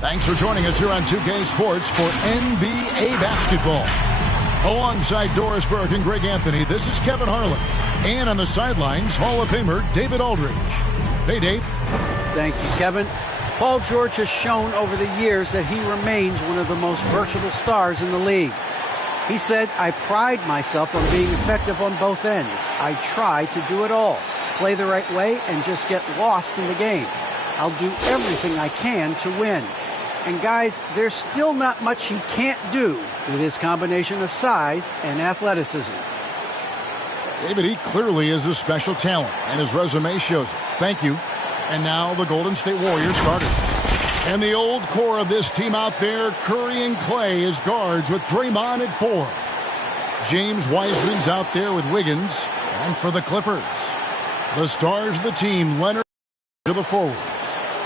Thanks for joining us here on 2K Sports for NBA basketball. Alongside Doris Burke and Greg Anthony, this is Kevin Harlan. And on the sidelines, Hall of Famer David Aldridge. Hey, Dave. Thank you, Kevin. Paul George has shown over the years that he remains one of the most versatile stars in the league. He said, "I pride myself on being effective on both ends. I try to do it all, play the right way, and just get lost in the game. I'll do everything I can to win." And guys, there's still not much he can't do with his combination of size and athleticism. David, he clearly is a special talent, and his resume shows it. Thank you. And now the Golden State Warriors starters. And the old core of this team out there, Curry and Clay as guards with Draymond at 4. James Wiseman's out there with Wiggins. And for the Clippers, the stars of the team, Leonard to the forwards.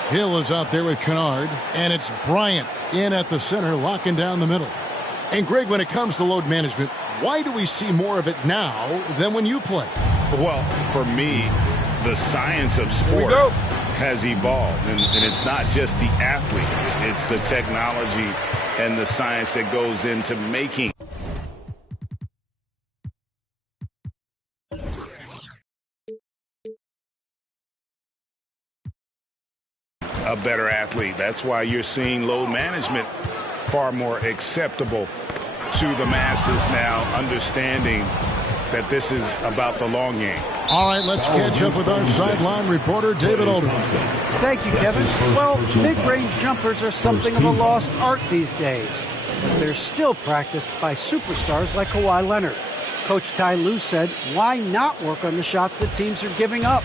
Hill is out there with Kennard. And it's Bryant in at the center, locking down the middle. And Greg, when it comes to load management, why do we see more of it now than when you play? Well, for me, the science of sport has evolved, and it's not just the athlete, it's the technology and the science that goes into making a better athlete. That's why you're seeing load management far more acceptable to the masses now, understanding that this is about the long game. All right, let's catch up with our sideline reporter, David Aldridge. Thank you, Kevin. Well, mid-range jumpers are something of a lost art these days. They're still practiced by superstars like Kawhi Leonard. Coach Ty Lue said, why not work on the shots that teams are giving up?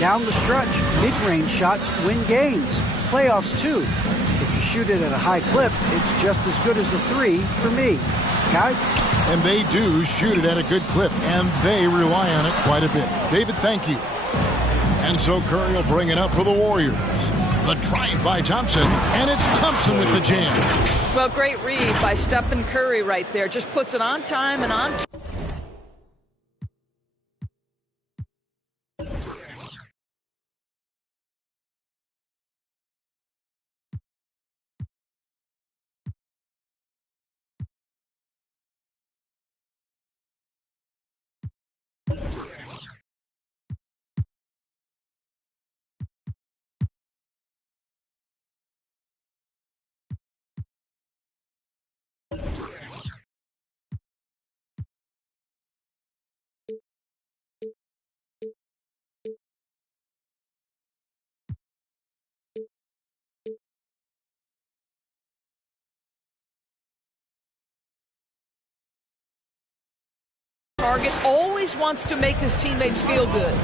Down the stretch, mid-range shots win games. Playoffs, too. If you shoot it at a high clip, it's just as good as a three for me. Guys? And they do shoot it at a good clip, and they rely on it quite a bit. David, thank you. And so Curry will bring it up for the Warriors. The drive by Thompson, and it's Thompson with the jam. Well, great read by Stephen Curry right there. Just puts it on time and on time. Target always wants to make his teammates feel good.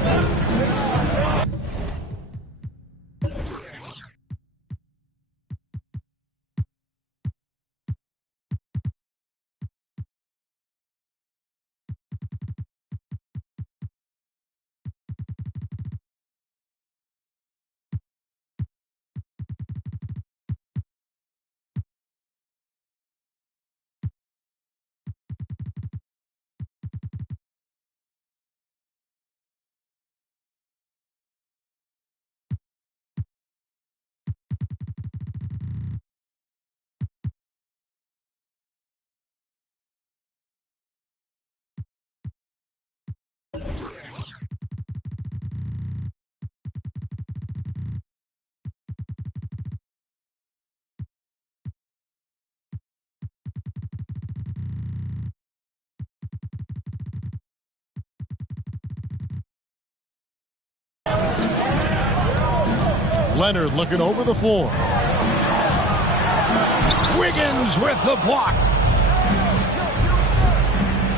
Leonard looking over the floor. Wiggins with the block.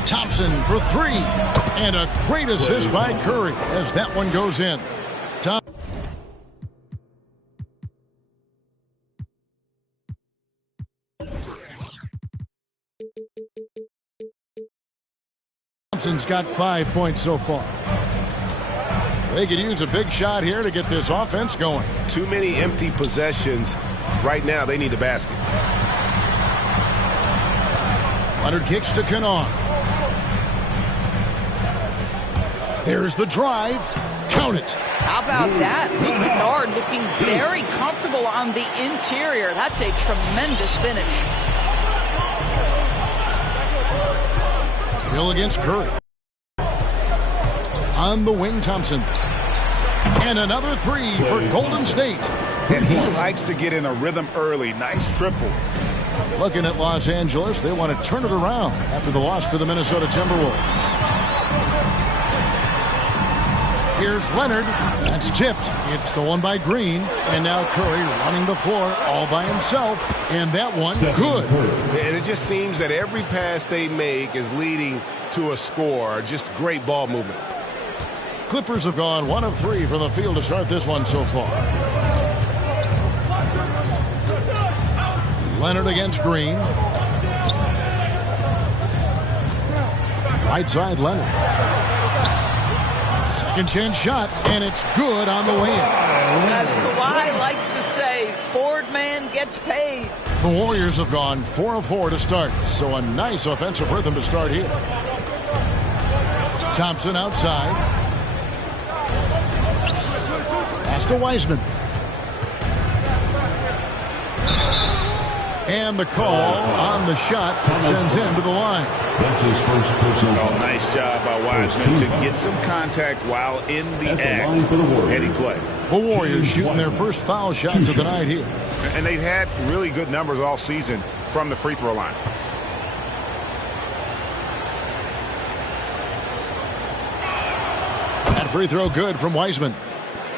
Thompson for three. And a great assist by Curry as that one goes in. Thompson's got 5 points so far. They could use a big shot here to get this offense going. Too many empty possessions. Right now, they need a basket. Leonard kicks to Kennard. There's the drive. Count it. How about that? Luke Kennard looking very comfortable on the interior. That's a tremendous finish. Hill against Curry. On the wing, Thompson. And another three for Golden State. And he likes to get in a rhythm early. Nice triple. Looking at Los Angeles, they want to turn it around after the loss to the Minnesota Timberwolves. Here's Leonard. That's tipped. It's stolen by Green. And now Curry running the floor all by himself. And that one, good. And it just seems that every pass they make is leading to a score. Just great ball movement. Clippers have gone 1 of 3 from the field to start this one so far. Leonard against Green. Right side, Leonard. Second chance shot, and it's good on the way in. As Kawhi likes to say, board man gets paid. The Warriors have gone 4 of 4 to start, so a nice offensive rhythm to start here. Thompson outside. Pass to Wiseman. And the call on the shot sends him to the line. Oh, nice job by Wiseman to get some contact while in the act. Heady play. The Warriors shooting their first foul shots of the night here. And they've had really good numbers all season from the free throw line. That free throw good from Wiseman.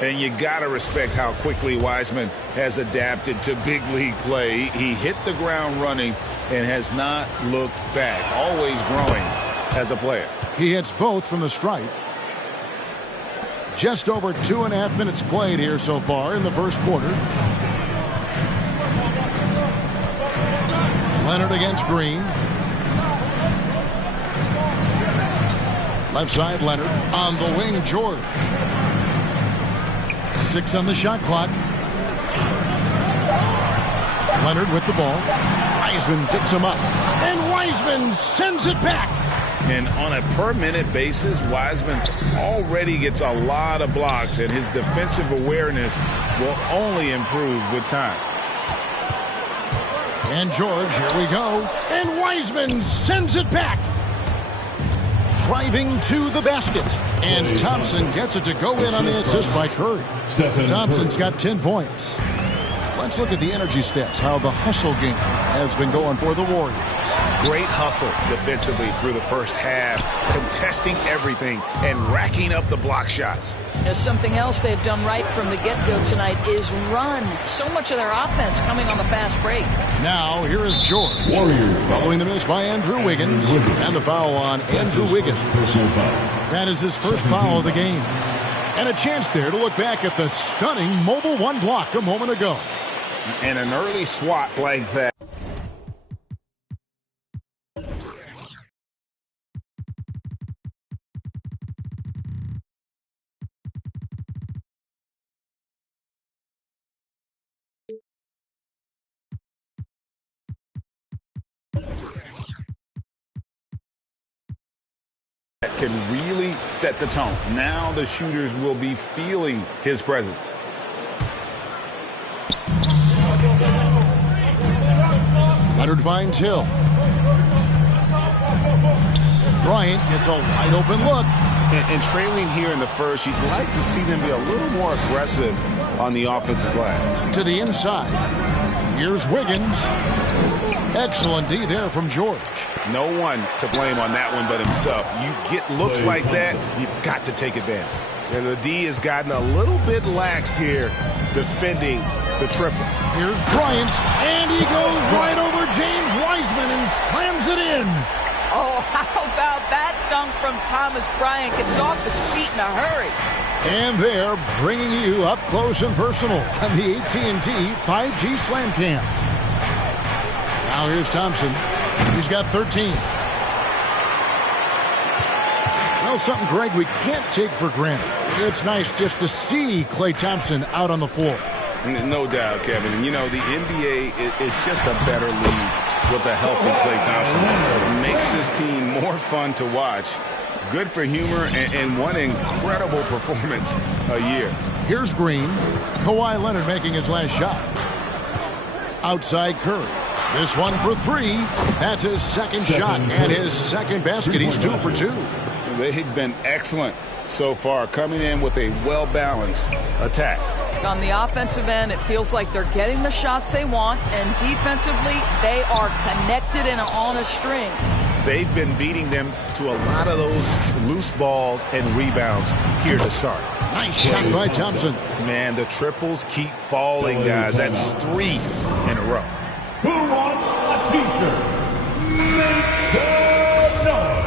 And you got to respect how quickly Wiseman has adapted to big league play. He hit the ground running and has not looked back. Always growing as a player. He hits both from the stripe. Just over 2.5 minutes played here so far in the first quarter. Leonard against Green. Left side, Leonard. On the wing, George. 6 on the shot clock. Leonard with the ball. Wiseman picks him up. And Wiseman sends it back. And on a per-minute basis, Wiseman already gets a lot of blocks, and his defensive awareness will only improve with time. And George, here we go. And Wiseman sends it back. Driving to the basket. And Thompson gets it to go in on the assist by Curry. Thompson's got 10 points. Let's look at the energy stats, how the hustle game has been going for the Warriors. Great hustle defensively through the first half, contesting everything and racking up the block shots. Something else they've done right from the get-go tonight is run. So much of their offense coming on the fast break. Now, here is George. Following the miss by Andrew Wiggins. And the foul on Andrew Wiggins. That is his first foul of the game. And a chance there to look back at the stunning mobile one block a moment ago. And an early swat like that. That can really set the tone. Now the shooters will be feeling his presence. Leonard finds Hill. Bryant gets a wide open look. And trailing here in the first, you'd like to see them be a little more aggressive on the offensive glass. To the inside. Here's Wiggins. Excellent D there from George. No one to blame on that one but himself. You get looks like that, you've got to take advantage. And the D has gotten a little bit laxed here defending the triple. Here's Bryant, and he goes right over James Wiseman and slams it in. Oh, how about that dunk from Thomas Bryant? Gets off his feet in a hurry. And they're bringing you up close and personal on the AT&T 5G Slam Cam. Now here's Thompson. He's got 13. Well, something, Greg, we can't take for granted. It's nice just to see Klay Thompson out on the floor. No doubt, Kevin. And, you know, the NBA is just a better league with a healthy Klay Thompson. It makes this team more fun to watch. Good for humor and one incredible performance a year. Here's Green. Kawhi Leonard making his last shot. Outside Curry. This one for three. That's his second shot and his second basket. He's 2 for 2. They've been excellent so far, coming in with a well-balanced attack. On the offensive end, it feels like they're getting the shots they want, and defensively, they are connected and on a string. They've been beating them to a lot of those loose balls and rebounds here to start. Nice shot by Thompson. Man, the triples keep falling, guys. That's 3 in a row. Who wants a t-shirt? Make some noise.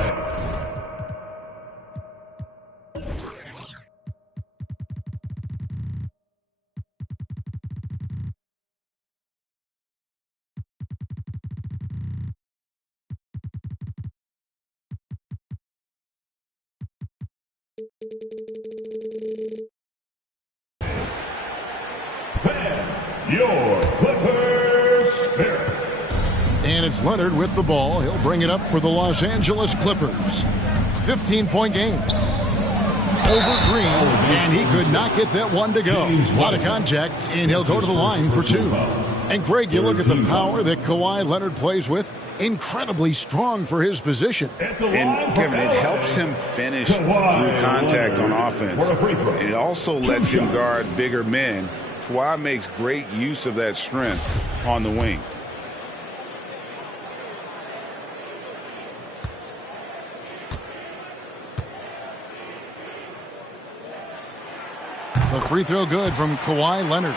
Your Clippers spirit. And it's Leonard with the ball. He'll bring it up for the Los Angeles Clippers. 15-point game. Over Green, and he could not get that one to go. A lot of contact, and he'll go to the line for 2. And Greg, you look at the power that Kawhi Leonard plays with. Incredibly strong for his position. And Kevin, it helps him finish through contact on offense. And it also lets him guard bigger men. Kawhi makes great use of that strength on the wing. The free throw good from Kawhi Leonard.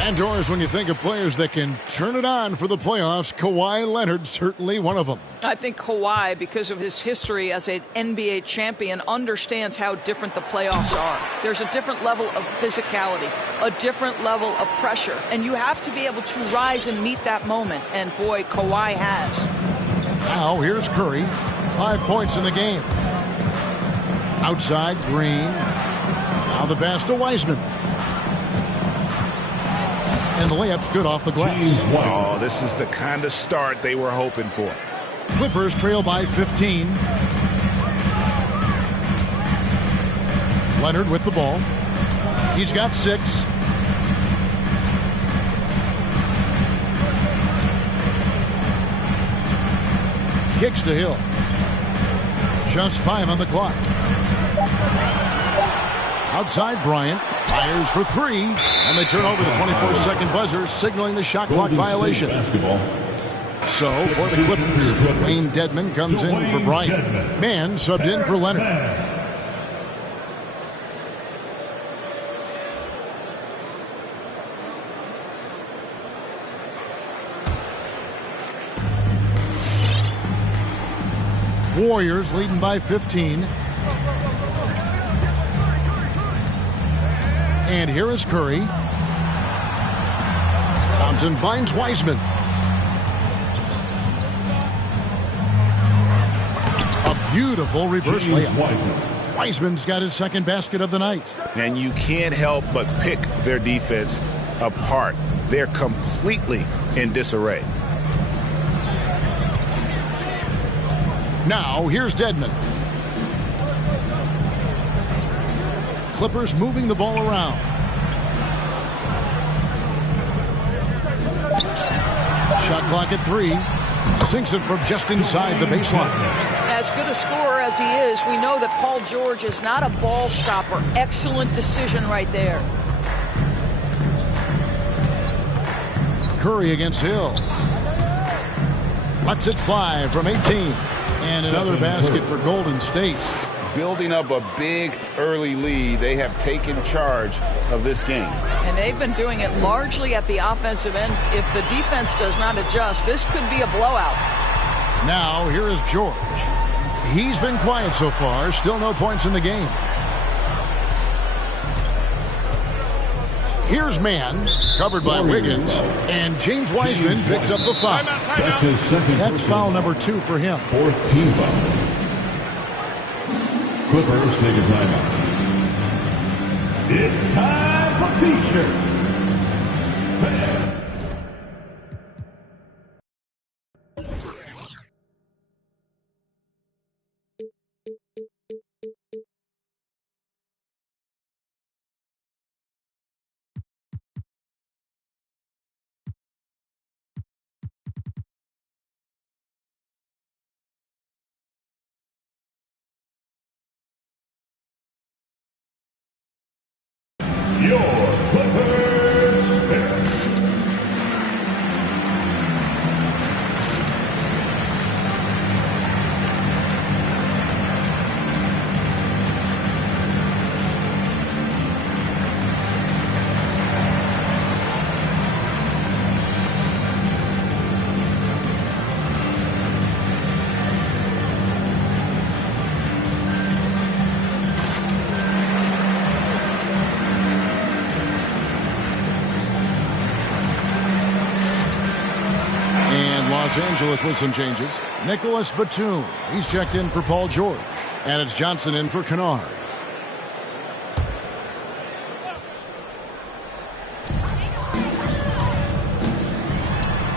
And Doris, when you think of players that can turn it on for the playoffs, Kawhi Leonard certainly one of them. I think Kawhi, because of his history as an NBA champion, understands how different the playoffs are. There's a different level of physicality, a different level of pressure, and you have to be able to rise and meet that moment, and boy, Kawhi has. Now here's Curry, 5 points in the game. Outside Green. Now the pass to Wiseman. And the layup's good off the glass. Oh, this is the kind of start they were hoping for. Clippers trail by 15. Leonard with the ball. He's got 6. Kicks to Hill. Just 5 on the clock. Outside Bryant. Fires for 3. And they turn over the 24-second buzzer, signaling the shot clock violation. So, for the Clippers, Wayne Dedmon comes in for Bryant. Mann subbed in for Leonard. Warriors leading by 15. And here is Curry. Thompson finds Wiseman. A beautiful reverse layup. Wiseman's got his second basket of the night. And you can't help but pick their defense apart. They're completely in disarray. Now, here's Dedmon. Clippers moving the ball around. Shot clock at 3. Sinks it from just inside the baseline. As good a scorer as he is, we know that Paul George is not a ball stopper. Excellent decision right there. Curry against Hill. Lets it fly from 18. And another basket for Golden State. Building up a big early lead, they have taken charge of this game. And they've been doing it largely at the offensive end. If the defense does not adjust, this could be a blowout. Now, here is George. He's been quiet so far. Still no points in the game. Here's Mann, covered by Wiggins, and James Wiseman picks up the foul. That's foul number 2 for him. 4th team foul. Clippers take a timeout. It's time for t-shirts. Los Angeles with some changes. Nicholas Batum. He's checked in for Paul George. And it's Johnson in for Kennard.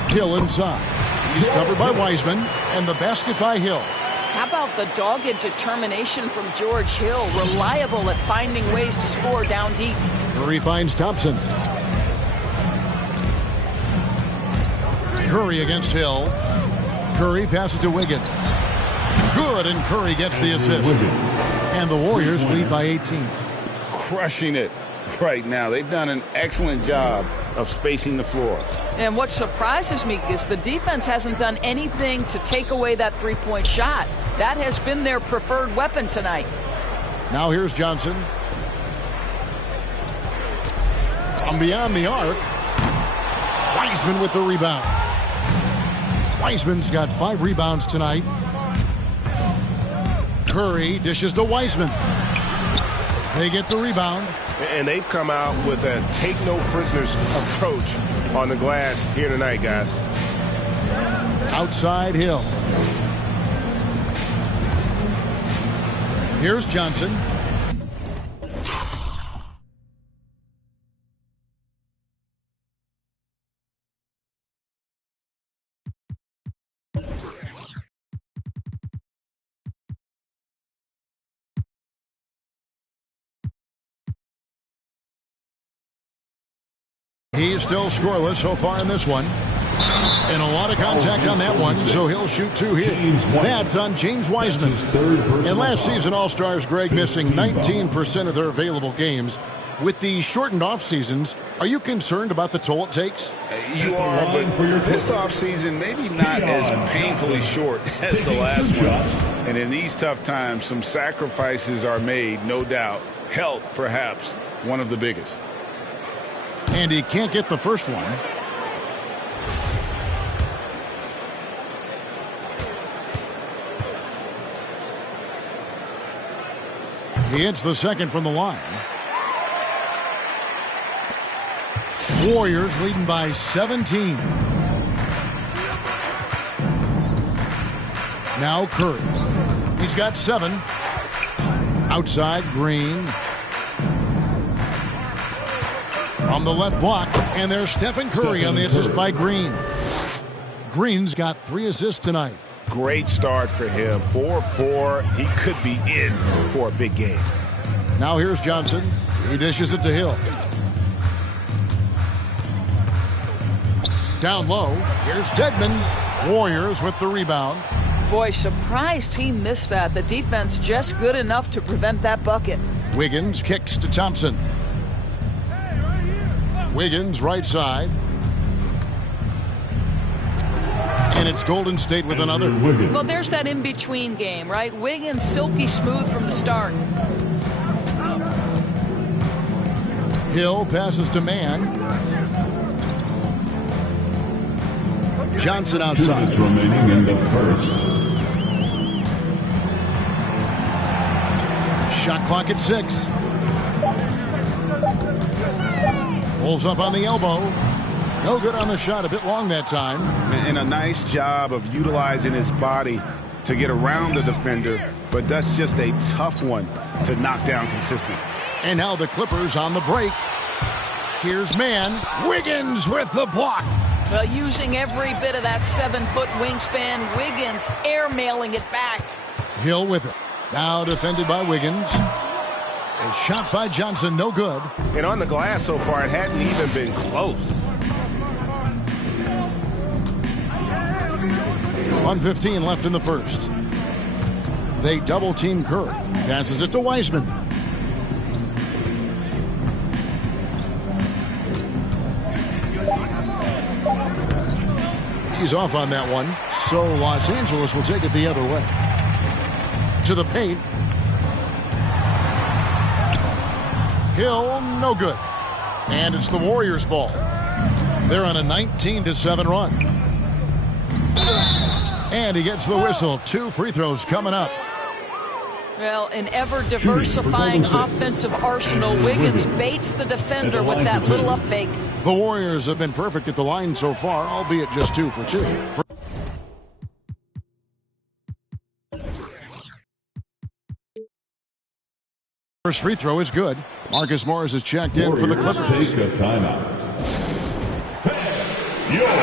Hill inside. He's covered by Wiseman. And the basket by Hill. How about the dogged determination from George Hill? Reliable at finding ways to score down deep. Curry finds Thompson. Curry against Hill. Curry passes to Wiggins. Good, and Curry gets the assist. And the Warriors lead by 18. Crushing it right now. They've done an excellent job of spacing the floor. And what surprises me is the defense hasn't done anything to take away that three-point shot. That has been their preferred weapon tonight. Now here's Johnson. From beyond the arc. Wiseman with the rebound. Wiseman's got 5 rebounds tonight. Curry dishes to Wiseman. They get the rebound. And they've come out with a take-no-prisoners approach on the glass here tonight, guys. Outside Hill. Here's Johnson. He's still scoreless so far in this one. And a lot of contact on that one, so he'll shoot 2 here. That's on James Wiseman. And last season, All-Stars Greg missing 19% of their available games. With the shortened off seasons, are you concerned about the toll it takes? You are, but this offseason maybe not as painfully short as the last one. And in these tough times, some sacrifices are made, no doubt. Health, perhaps, one of the biggest. And he can't get the first one. He hits the second from the line. Warriors leading by 17. Now Curry. He's got 7. Outside Green. From the left block, and there's Stephen Curry on the assist by Green. Green's got 3 assists tonight. Great start for him. 4-4. He could be in for a big game. Now here's Johnson. He dishes it to Hill. Down low. Here's Dedmon. Warriors with the rebound. Boy, surprised he missed that. The defense just good enough to prevent that bucket. Wiggins kicks to Thompson. Wiggins right side. And it's Golden State with another. Well, there's that in-between game, right? Wiggins silky smooth from the start. Hill passes to Mann. Johnson outside. 2 minutes remaining in the first. Shot clock at 6. Pulls up on the elbow. No good on the shot. A bit long that time. And a nice job of utilizing his body to get around the defender. But that's just a tough one to knock down consistently. And now the Clippers on the break. Here's Mann. Wiggins with the block. Well, using every bit of that 7-foot wingspan, Wiggins airmailing it back. Hill with it. Now defended by Wiggins. A shot by Johnson, no good. And on the glass so far, it hadn't even been close. 1:15 left in the first. They double-team Curry. Passes it to Wiseman. He's off on that one, so Los Angeles will take it the other way. To the paint. Hill, no good. And it's the Warriors' ball. They're on a 19-7 run. And he gets the whistle. 2 free throws coming up. Well, an ever-diversifying offensive arsenal. Wiggins baits the defender with that little up fake. The Warriors have been perfect at the line so far, albeit just 2 for 2. First free throw is good. Marcus Morris is checked in for the Clippers. Take a timeout.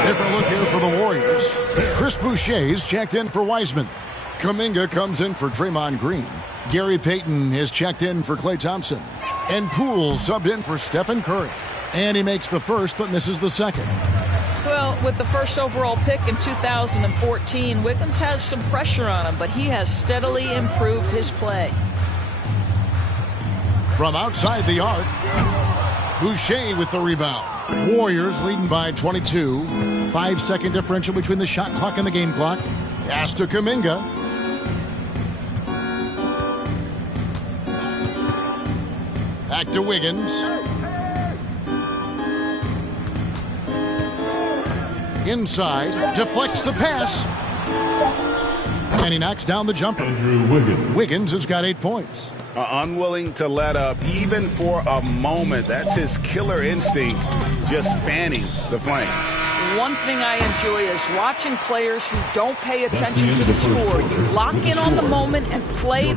Different look here for the Warriors. Chris Boucher is checked in for Wiseman. Kuminga comes in for Draymond Green. Gary Payton is checked in for Klay Thompson. And Poole subbed in for Stephen Curry. And he makes the first but misses the second. Well, with the first overall pick in 2014, Wiggins has some pressure on him, but he has steadily improved his play. From outside the arc, Boucher with the rebound. Warriors leading by 22. 5-second differential between the shot clock and the game clock. Pass to Kuminga. Back to Wiggins. Inside, deflects the pass. And he knocks down the jumper. Wiggins has got 8 points. Unwilling to let up even for a moment. That's his killer instinct, just fanning the flame. One thing I enjoy is watching players who don't pay attention to the score. You lock in on the moment and play.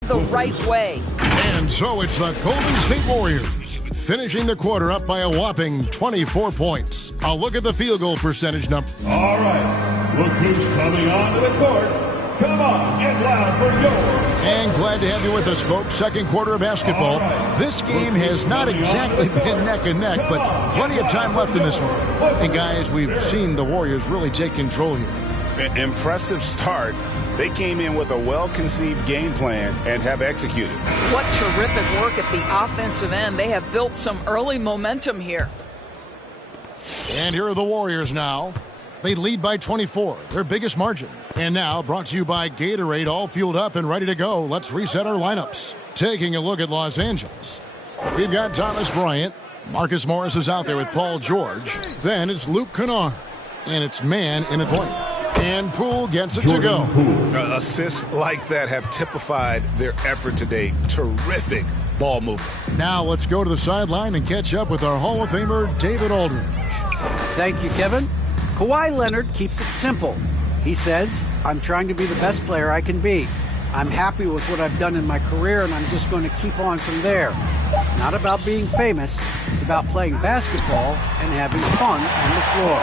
The right way. And so it's the Golden State Warriors finishing the quarter up by a whopping 24 points. A look at the field goal percentage number. All right, look who's coming onto the court. Come on, get loud for yours. And glad to have you with us, folks. Second quarter of basketball. This game has not exactly been neck and neck, but plenty of time left in this one. And guys, we've seen the Warriors really take control here. Impressive start. They came in with a well-conceived game plan and have executed. What terrific work at the offensive end. They have built some early momentum here. And here are the Warriors now. They lead by 24, their biggest margin. And now, brought to you by Gatorade, all fueled up and ready to go. Let's reset our lineups. Taking a look at Los Angeles. We've got Thomas Bryant. Marcus Morris is out there with Paul George. Then it's Luke Kennard. And it's man in a point. And Poole gets it to go. Assists like that have typified their effort today. Terrific ball movement. Now let's go to the sideline and catch up with our Hall of Famer, David Aldridge. Thank you, Kevin. Kawhi Leonard keeps it simple. He says, I'm trying to be the best player I can be. I'm happy with what I've done in my career, and I'm just going to keep on from there. It's not about being famous. It's about playing basketball and having fun on the floor.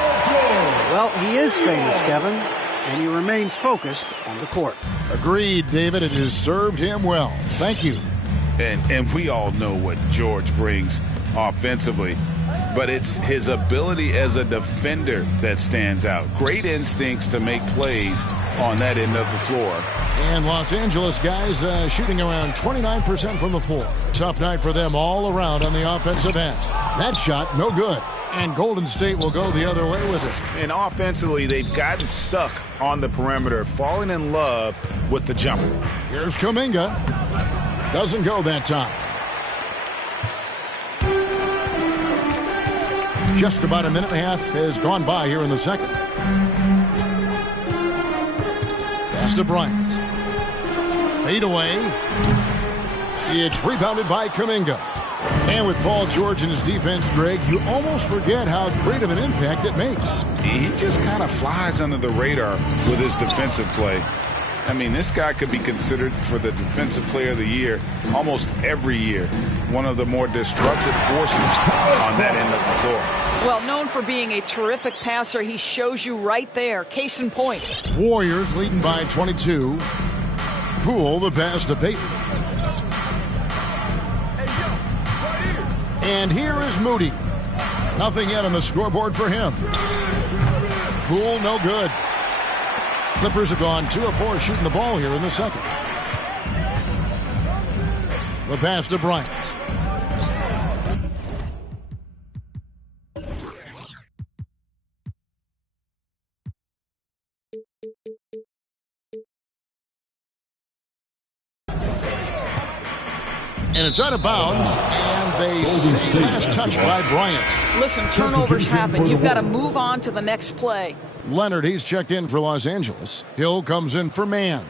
Well, he is famous, Kevin, and he remains focused on the court. Agreed, David. It has served him well. Thank you. And we all know what George brings offensively, but it's his ability as a defender that stands out. Great instincts to make plays on that end of the floor. And Los Angeles guys shooting around 29% from the floor. Tough night for them all around on the offensive end. That shot, no good. And Golden State will go the other way with it. And offensively, they've gotten stuck on the perimeter, falling in love with the jumper. Here's Kuminga. Doesn't go that time. Just about a minute and a half has gone by here in the second. Pass to Bryant. Fade away. It's rebounded by Kuminga. And with Paul George and his defense, Greg, you almost forget how great of an impact it makes. He just kind of flies under the radar with his defensive play. I mean, this guy could be considered for the Defensive Player of the Year almost every year. One of the more destructive forces on that end of the floor. Well, known for being a terrific passer, he shows you right there. Case in point. Warriors leading by 22. Poole the pass to Payton. And here is Moody. Nothing yet on the scoreboard for him. Poole no good. Clippers have gone 2 of 4 shooting the ball here in the second. The pass to Bryant. And it's out of bounds, and they say last touch by Bryant. Listen, turnovers happen. You've got to move on to the next play. Leonard, he's checked in for Los Angeles. Hill comes in for Mann.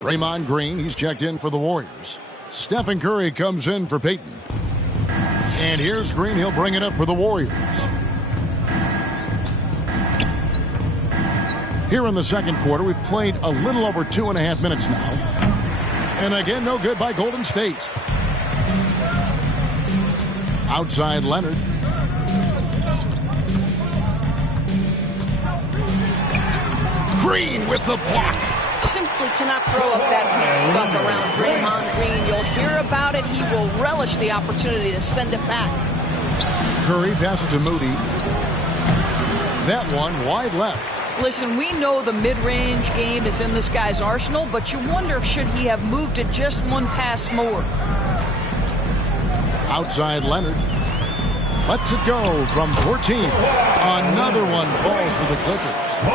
Draymond Green, he's checked in for the Warriors. Stephen Curry comes in for Peyton. And here's Green. He'll bring it up for the Warriors. Here in the second quarter, we've played a little over 2.5 minutes now. And again, no good by Golden State. Outside Leonard. Green with the block. Simply cannot throw up that weak stuff around Draymond Green. You'll hear about it. He will relish the opportunity to send it back. Curry passes to Moody. That one wide left. Listen, we know the mid-range game is in this guy's arsenal, but you wonder, should he have moved it just one pass more? Outside Leonard. Lets it go from 14. Another one falls for the Clippers.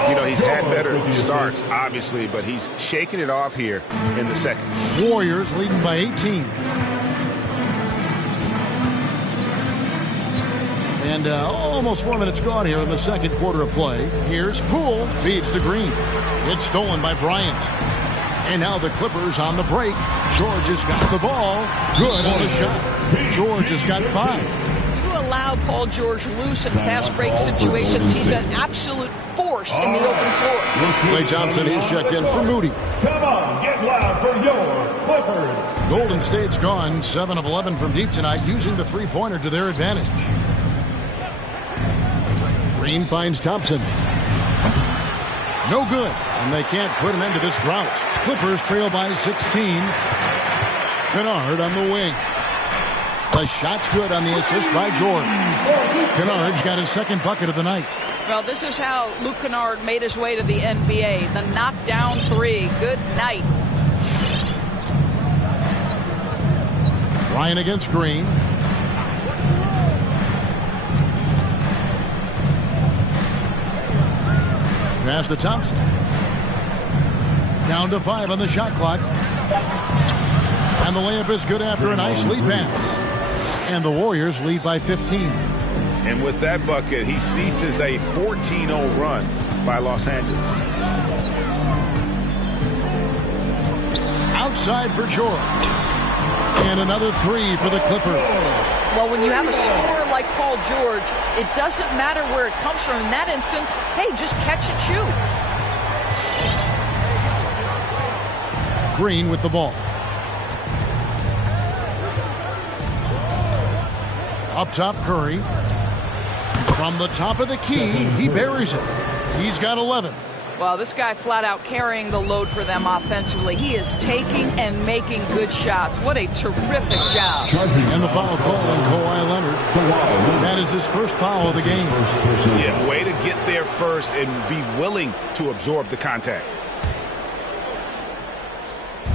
You know, he's had better starts, obviously, but he's shaking it off here in the second. Warriors leading by 18. And almost 4 minutes gone here in the second quarter of play. Here's Poole, feeds to Green. It's stolen by Bryant. And now the Clippers on the break. George has got the ball. Good on the shot. George has got 5. Allow Paul George loose in fast break situations. He's an absolute force in the open floor. Klay Thompson, he's checked in for Moody. Come on, get loud for your Clippers. Golden State's gone 7 of 11 from deep tonight, using the three-pointer to their advantage. Green finds Thompson. No good, and they can't put an end to this drought. Clippers trail by 16. Kennard on the wing. The shot's good on the assist by George. Kennard's got his second bucket of the night. Well, this is how Luke Kennard made his way to the NBA. The knockdown three. Good night. Ryan against Green. Pass to Thompson. Down to 5 on the shot clock. And the layup is good after a nice lead pass. And the Warriors lead by 15. And with that bucket, he ceases a 14-0 run by Los Angeles. Outside for George. And another 3 for the Clippers. Well, when you have a scorer like Paul George, it doesn't matter where it comes from. In that instance, hey, just catch and shoot. Green with the ball. Up top, Curry. From the top of the key, he buries it. He's got 11. Well, this guy flat out carrying the load for them offensively. He is taking and making good shots. What a terrific job. And the foul call on Kawhi Leonard. That is his first foul of the game. Yeah, way to get there first and be willing to absorb the contact.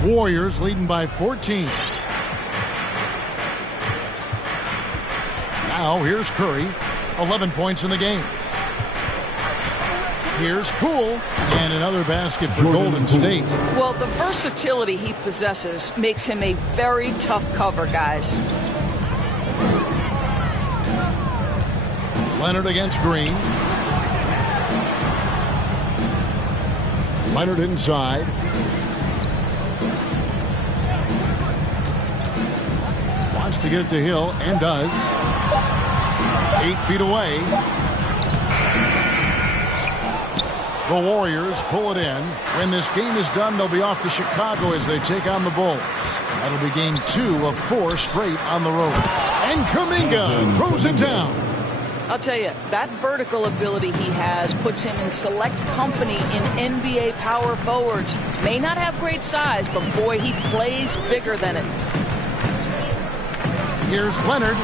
Warriors leading by 14. Now here's Curry. 11 points in the game. Here's Poole, and another basket for Golden State. Well, the versatility he possesses makes him a very tough cover, guys. Leonard against Green. Leonard inside. Wants to get it to Hill, and does. 8 feet away. The Warriors pull it in. When this game is done, they'll be off to Chicago as they take on the Bulls. That'll be game 2 of 4 straight on the road. And Kuminga throws it down. I'll tell you, that vertical ability he has puts him in select company in NBA power forwards. May not have great size, but boy, he plays bigger than it. Here's Leonard.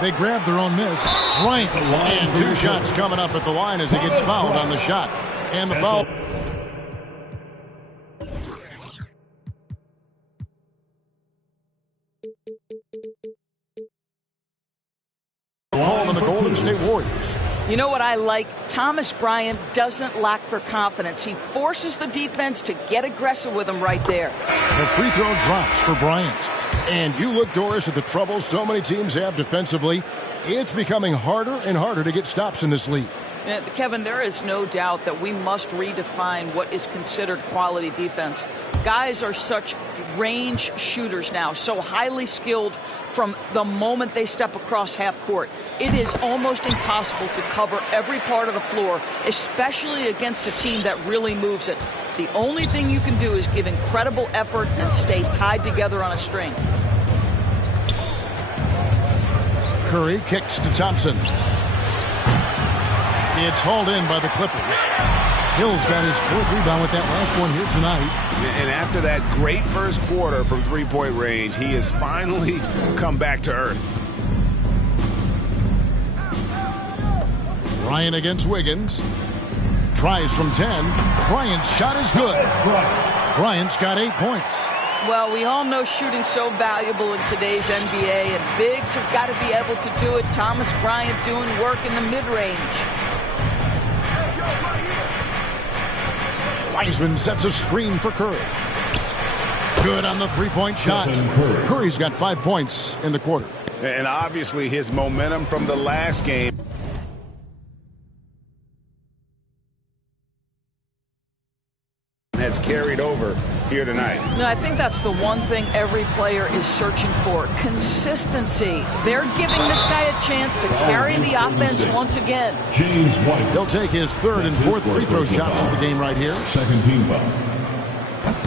They grab their own miss. Bryant. And 2 shots coming up at the line as he gets fouled on the shot. And the foul. Called on the Golden State Warriors. You know what I like? Thomas Bryant doesn't lack for confidence. He forces the defense to get aggressive with him right there. The free throw drops for Bryant. And you look, Doris, at the trouble so many teams have defensively. It's becoming harder and harder to get stops in this league. Kevin, there is no doubt that we must redefine what is considered quality defense. Guys are such range shooters now, so highly skilled from the moment they step across half court. It is almost impossible to cover every part of the floor, especially against a team that really moves it. The only thing you can do is give incredible effort and stay tied together on a string. Curry kicks to Thompson. It's hauled in by the Clippers. Hill's got his 4th rebound with that last one here tonight. And after that great first quarter from three-point range, he has finally come back to earth. Bryant against Wiggins. Tries from 10. Bryant's shot is good. Bryant's got 8 points. Well, we all know shooting's so valuable in today's NBA, and bigs have got to be able to do it. Thomas Bryant doing work in the mid-range. Wiseman sets a screen for Curry. Good on the three-point shot. Curry's got 5 points in the quarter. And obviously his momentum from the last game has carried over here tonight. No, I think that's the one thing every player is searching for. Consistency. They're giving this guy a chance to carry the offense once again. He'll take his 3rd and 4th free throw shots of the game right here. Second team foul.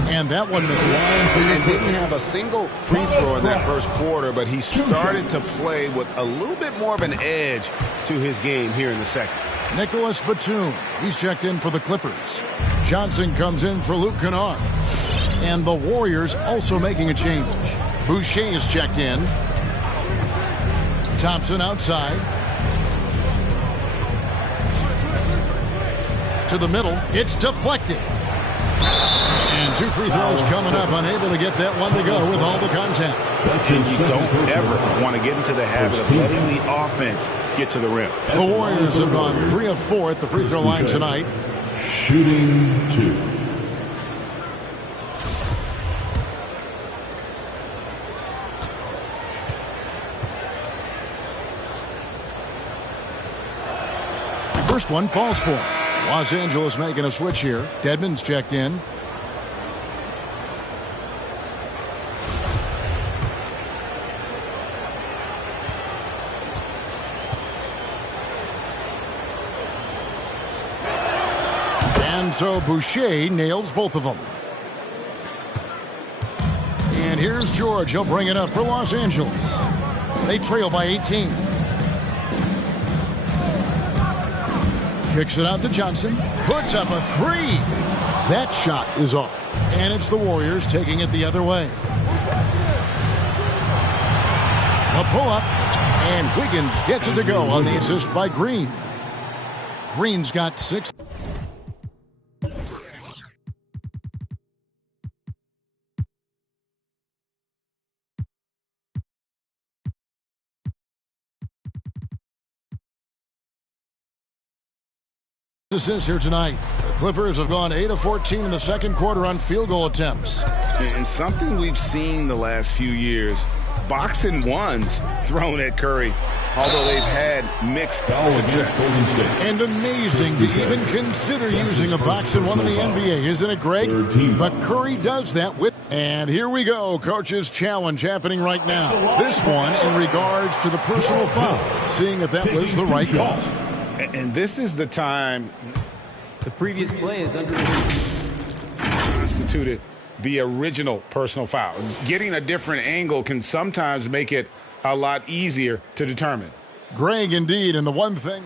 And that one misses. And didn't have a single free throw in that first quarter, but he started to play with a little bit more of an edge to his game here in the second. Nicholas Batum. He's checked in for the Clippers. Johnson comes in for Luke Kennard. And the Warriors also making a change. Boucher is checked in. Thompson outside. To the middle. It's deflected. And 2 free throws coming up. Unable to get that one to go with all the contact. And you don't ever want to get into the habit of letting the offense get to the rim. The Warriors have gone 3 of 4 at the free throw line tonight. Shooting 2. First one falls for him. Los Angeles making a switch here. Dedmon's checked in. And so Boucher nails both of them. And here's George. He'll bring it up for Los Angeles. They trail by 18. Kicks it out to Johnson. Puts up a 3. That shot is off. And it's the Warriors taking it the other way. A pull-up. And Wiggins gets it to go on the assist by Green. Green's got 6. Assists here tonight. The Clippers have gone 8 of 14 in the second quarter on field goal attempts. And something we've seen the last few years, boxing ones thrown at Curry, although they've had mixed success. And amazing to even consider using a boxing one in the NBA, isn't it, Greg? But Curry does that with... And here we go, Coach's challenge happening right now. This one in regards to the personal foul, seeing if that was the right call. And this is the time The previous play is under constituted the original personal foul. Getting a different angle can sometimes make it a lot easier to determine. Greg, indeed, and the one thing.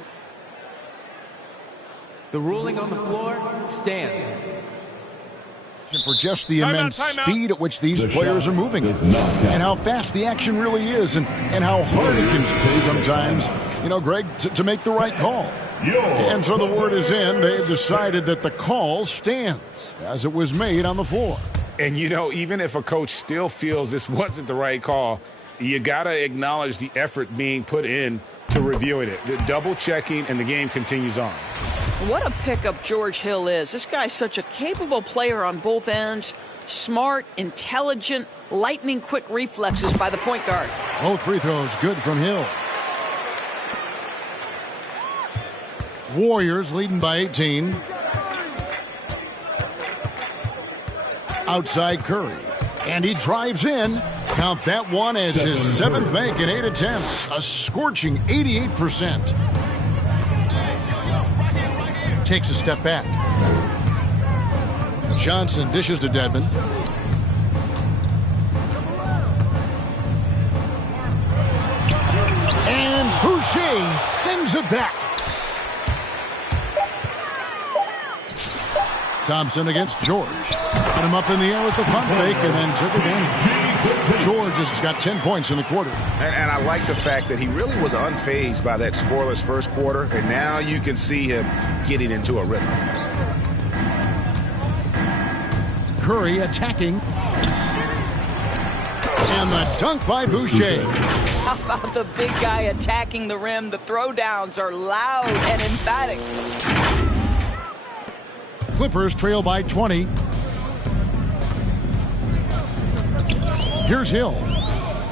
The ruling on the floor stands. For just the immense speed at which these players are moving and how fast the action really is and how hard it can be sometimes, Greg, to make the right call. And so the word is in. They've decided that the call stands as it was made on the floor. And, even if a coach still feels this wasn't the right call, you got to acknowledge the effort being put in to reviewing it. The double-checking, and the game continues on. What a pickup George Hill is. This guy's such a capable player on both ends. Smart, intelligent, lightning-quick reflexes by the point guard. Both free throws good from Hill. Warriors leading by 18. Outside Curry. And he drives in. Count that one as his 7th make in 8 attempts. A scorching 88%. Takes a step back. Johnson dishes to Dedmon. And Boucher sends it back. Thompson against George. Put him up in the air with the pump fake and then took it in. George has got 10 points in the quarter. And I like the fact that he really was unfazed by that scoreless first quarter, and now you can see him getting into a rhythm. Curry attacking. And the dunk by Boucher. How about the big guy attacking the rim? The throwdowns are loud and emphatic. Clippers trail by 20. Here's Hill.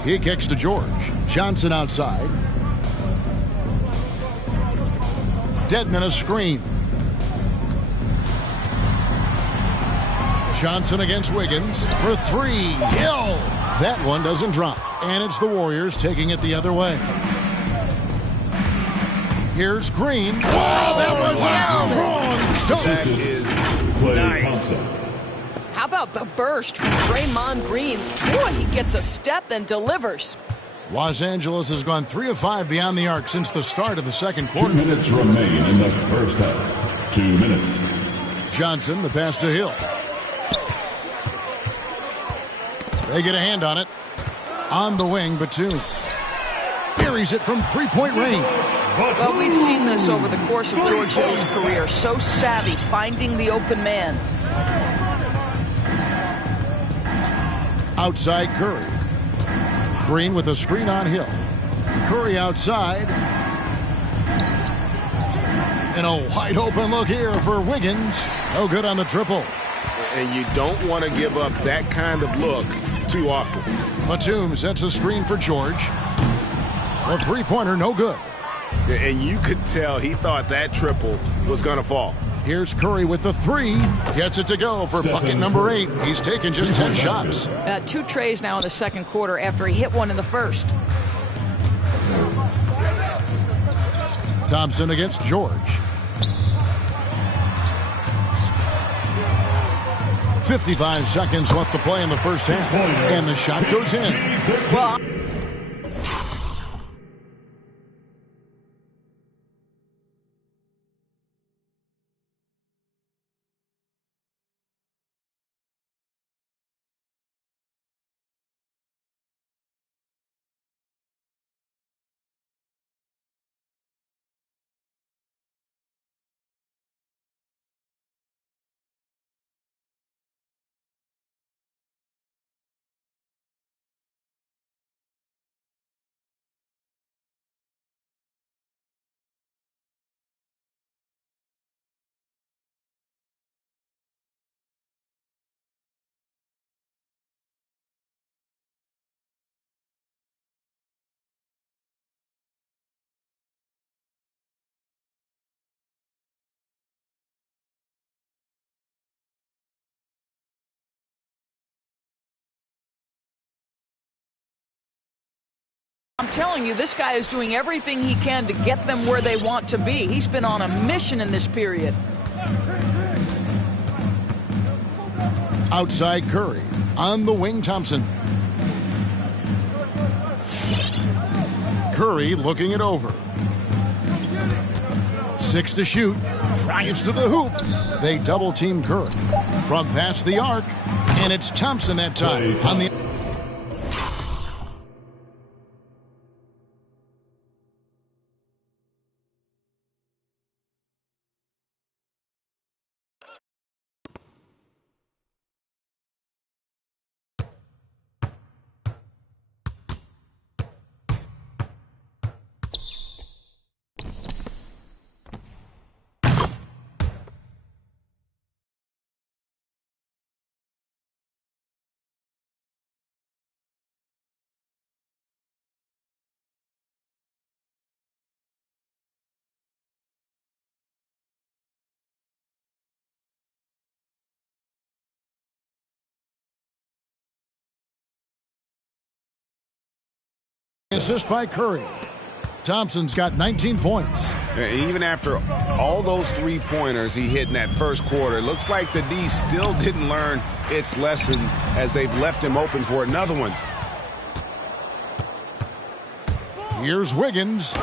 He kicks to George. Johnson outside. Dedmon a screen. Johnson against Wiggins for 3. Hill. That one doesn't drop. And it's the Warriors taking it the other way. Here's Green. Oh, that was strong. That is nice. How about the burst from Draymond Green? Boy, he gets a step and delivers. Los Angeles has gone 3 of 5 beyond the arc since the start of the second quarter. 2 minutes remain in the first half. 2 minutes. Johnson, the pass to Hill. They get a hand on it. On the wing, Batum. Buries it from 3-point range. Well, we've seen this over the course of George Hill's career. So savvy, finding the open man. Outside Curry. Green with a screen on Hill. Curry outside. And a wide open look here for Wiggins. No good on the triple. And you don't want to give up that kind of look too often. Batum sets a screen for George. The three-pointer no good. And you could tell he thought that triple was going to fall. Here's Curry with the 3. Gets it to go for bucket number 8. He's taken just 10 shots. 2 trays now in the second quarter after he hit one in the first. Thompson against George. 55 seconds left to play in the first half. And the shot goes in. Well, I'm telling you, this guy is doing everything he can to get them where they want to be. He's been on a mission in this period. Outside Curry. On the wing, Thompson. Curry looking it over. 6 to shoot. Drives to the hoop. They double-team Curry. From past the arc. And it's Thompson that time on the... Assist by Curry. Thompson's got 19 points. Even after all those three-pointers he hit in that first quarter, it looks like the D still didn't learn its lesson as they've left him open for another one. Here's Wiggins.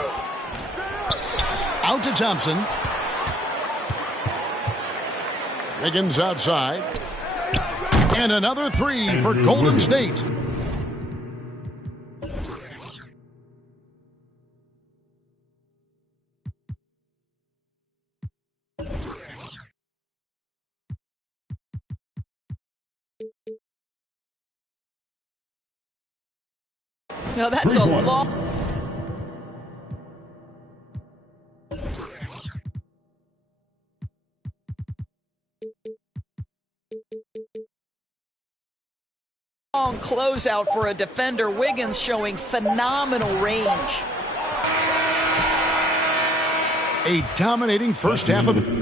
Out to Thompson. Wiggins outside. And another three for Golden State. Now that's a long... long closeout for a defender. Wiggins showing phenomenal range. A dominating first half of...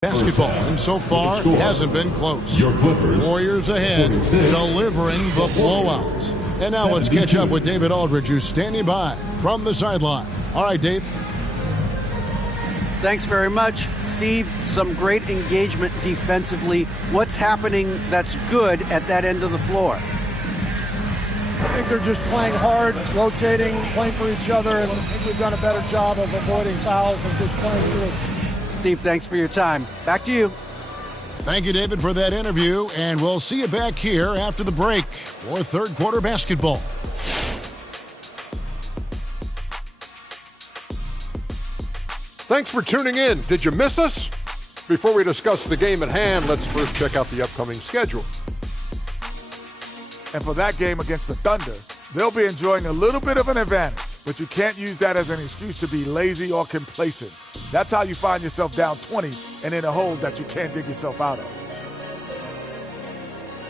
Basketball, and so far, it hasn't been close. Your Clippers, Warriors ahead, 46. delivering the blowouts. And now let's catch up with David Aldridge, who's standing by from the sideline. All right, Dave. Thanks very much, Steve. Some great engagement defensively. What's happening that's good at that end of the floor? I think they're just playing hard, rotating, playing for each other, and I think we've done a better job of avoiding fouls and just playing through it. Steve, thanks for your time. Back to you. Thank you, David, for that interview, and we'll see you back here after the break for third quarter basketball. Thanks for tuning in. Did you miss us? Before we discuss the game at hand, let's first check out the upcoming schedule. And for that game against the Thunder, they'll be enjoying a little bit of an advantage, but you can't use that as an excuse to be lazy or complacent. That's how you find yourself down 20 and in a hole that you can't dig yourself out of.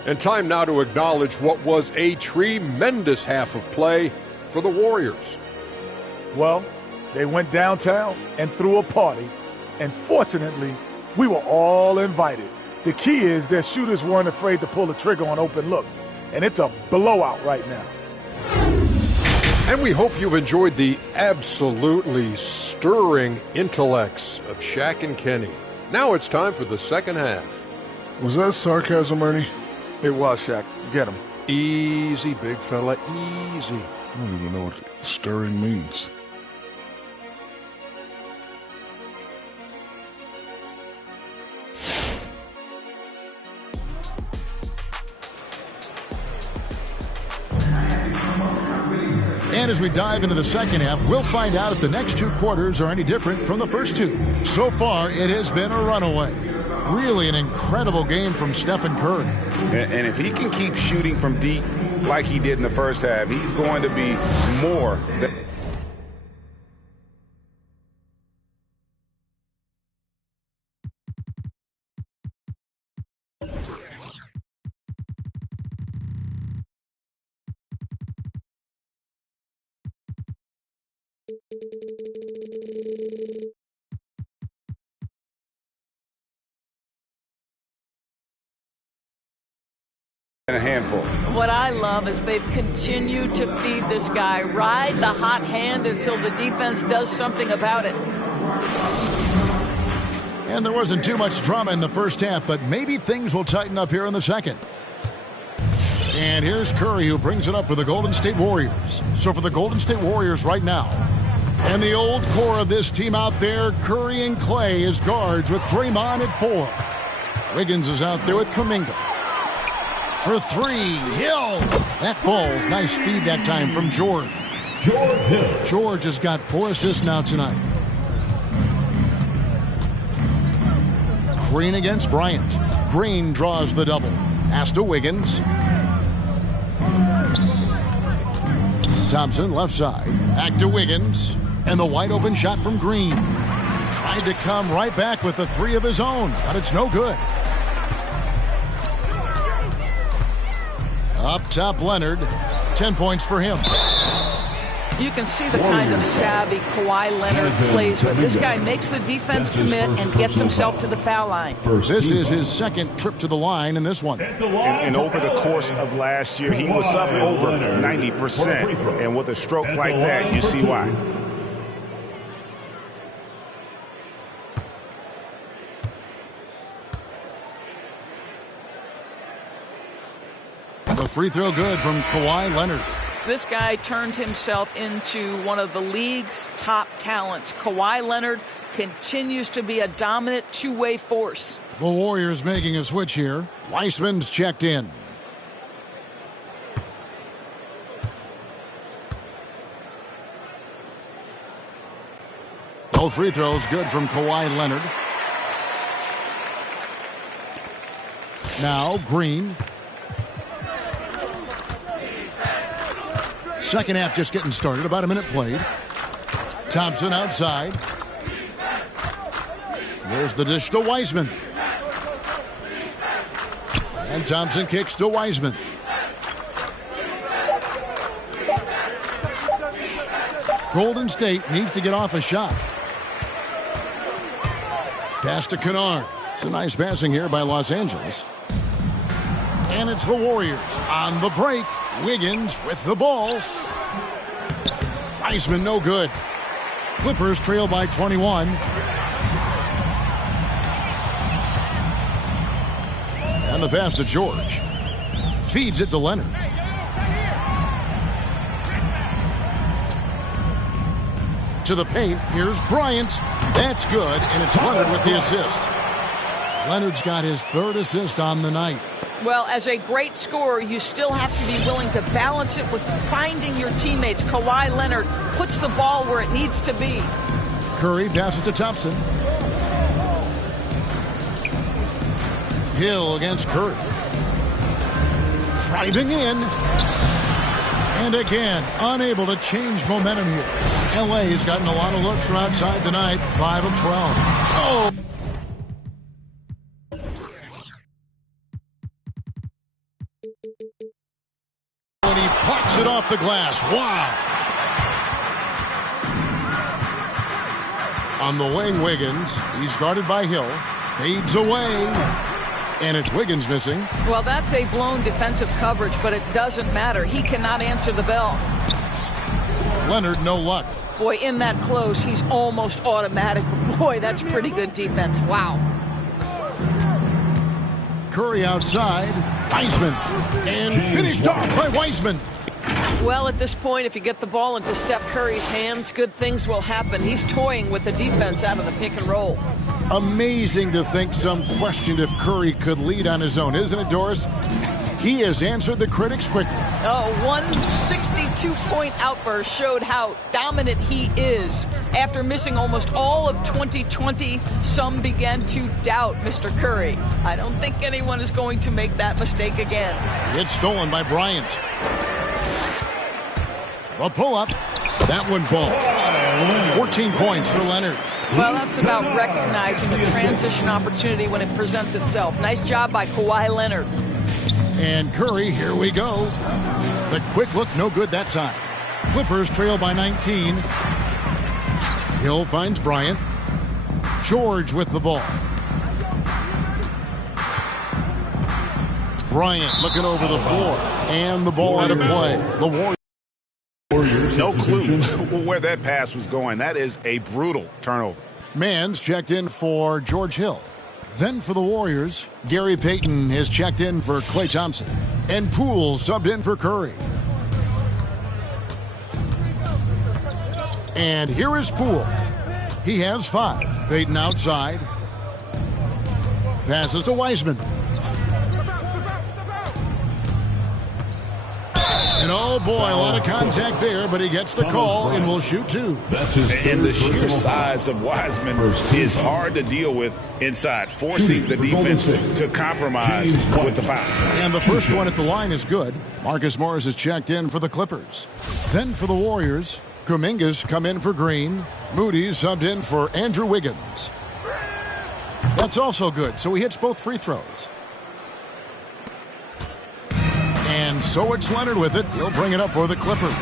And time now to acknowledge what was a tremendous half of play for the Warriors. Well, they went downtown and threw a party, and fortunately, we were all invited. The key is their shooters weren't afraid to pull the trigger on open looks, and it's a blowout right now. And we hope you've enjoyed the absolutely stirring intellects of Shaq and Kenny. Now it's time for the second half. Was that sarcasm, Ernie? It was, Shaq. Get him. Easy, big fella, easy. I don't even know what stirring means. And as we dive into the second half, we'll find out if the next two quarters are any different from the first two. So far, it has been a runaway. Really an incredible game from Stephen Curry. And if he can keep shooting from deep like he did in the first half, he's going to be more than... a handful. What I love is they've continued to feed this guy, ride the hot hand until the defense does something about it. And there wasn't too much drama in the first half, but maybe things will tighten up here in the second. And here's Curry, who brings it up for the Golden State Warriors. So for the Golden State Warriors right now, and the old core of this team out there, Curry and Clay as guards with Draymond at 4. Wiggins is out there with Kuminga. For 3, Hill. That falls. Nice feed that time from George. George has got 4 assists now tonight. Green against Bryant. Green draws the double. Pass to Wiggins. Thompson left side. Back to Wiggins. And the wide open shot from Green. Tried to come right back with the 3 of his own, but it's no good. Up top, Leonard. 10 points for him. You can see the kind of savvy Kawhi Leonard plays with. This guy makes the defense commit and gets himself to the foul line. This is his second trip to the line in this one. And over the course of last year, he was up over 90%. And with a stroke like that, you see why. The free throw good from Kawhi Leonard. This guy turned himself into one of the league's top talents. Kawhi Leonard continues to be a dominant two-way force. The Warriors making a switch here. Weissman's checked in. Both free throws good from Kawhi Leonard. Now Green. Second half just getting started. About a minute played. Thompson outside. There's the dish to Wiseman. And Thompson kicks to Wiseman. Golden State needs to get off a shot. Pass to Kennard. It's a nice passing here by Los Angeles. And it's the Warriors on the break. Wiggins with the ball. Wiseman no good. Clippers trail by 21. And the pass to George. Feeds it to Leonard. To the paint. Here's Bryant. That's good, and it's Leonard with the assist. Leonard's got his third assist on the night. Well, as a great scorer, you still have to be willing to balance it with finding your teammates. Kawhi Leonard puts the ball where it needs to be. Curry passes to Thompson. Hill against Curry. Driving in. And again, unable to change momentum here. LA has gotten a lot of looks from outside tonight. 5 of 12. Oh! When he pucks it off the glass. Wow! On the wing, Wiggins. He's guarded by Hill. Fades away. And it's Wiggins missing. Well, that's a blown defensive coverage, but it doesn't matter. He cannot answer the bell. Leonard, no luck. Boy, in that close, he's almost automatic. But boy, that's pretty good defense. Wow. Curry outside. Wiseman. And finished off by Wiseman. Well, at this point, if you get the ball into Steph Curry's hands, good things will happen. He's toying with the defense out of the pick and roll. Amazing to think some questioned if Curry could lead on his own, isn't it, Doris? He has answered the critics quickly. Oh, 162-point outburst showed how dominant he is. After missing almost all of 2020, some began to doubt Mr. Curry. I don't think anyone is going to make that mistake again. It's stolen by Bryant. A pull-up. That one falls. 14 points for Leonard. Well, that's about recognizing the transition opportunity when it presents itself. Nice job by Kawhi Leonard. And Curry, here we go. The quick look, no good that time. Clippers trail by 19. Hill finds Bryant. George with the ball. Bryant looking over the floor. And the ball out of play. The Warriors. No clue where that pass was going. That is a brutal turnover. Mann's checked in for George Hill. Then for the Warriors, Gary Payton has checked in for Klay Thompson. And Poole subbed in for Curry. And here is Poole. He has 5. Payton outside. Passes to Wiseman. And oh boy, a lot of contact there, but he gets the call and will shoot 2. And the sheer size of Wiseman is hard to deal with inside, forcing the defense to compromise with the foul. And the first one at the line is good. Marcus Morris is checked in for the Clippers. Then for the Warriors, Kuminga's come in for Green. Moody's subbed in for Andrew Wiggins. That's also good, so he hits both free throws. And so it's Leonard with it. He'll bring it up for the Clippers.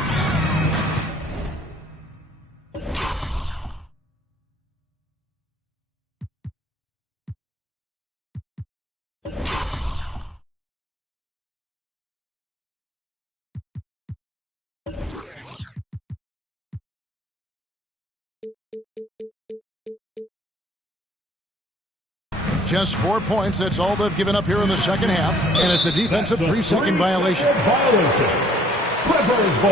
Just 4 points. That's all they've given up here in the second half. And it's a defensive 3-second violation.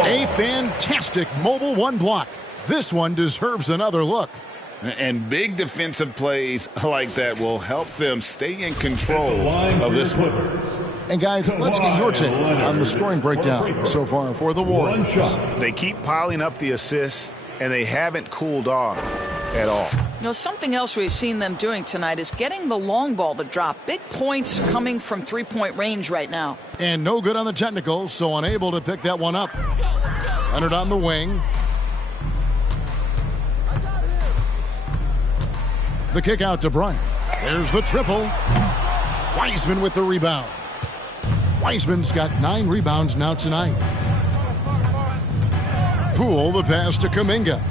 A fantastic mobile 1 block. This one deserves another look. And big defensive plays like that will help them stay in control of this one. And guys, let's get your take on the scoring breakdown so far for the Warriors. They keep piling up the assists, and they haven't cooled off at all. You know, something else we've seen them doing tonight is getting the long ball to drop. Big points coming from 3-point range right now. And no good on the technicals, so unable to pick that one up. Leonard on the wing. The kick out to Bryant. There's the triple. Wiseman with the rebound. Wiseman's got 9 rebounds now tonight. Poole, the pass to Kuminga.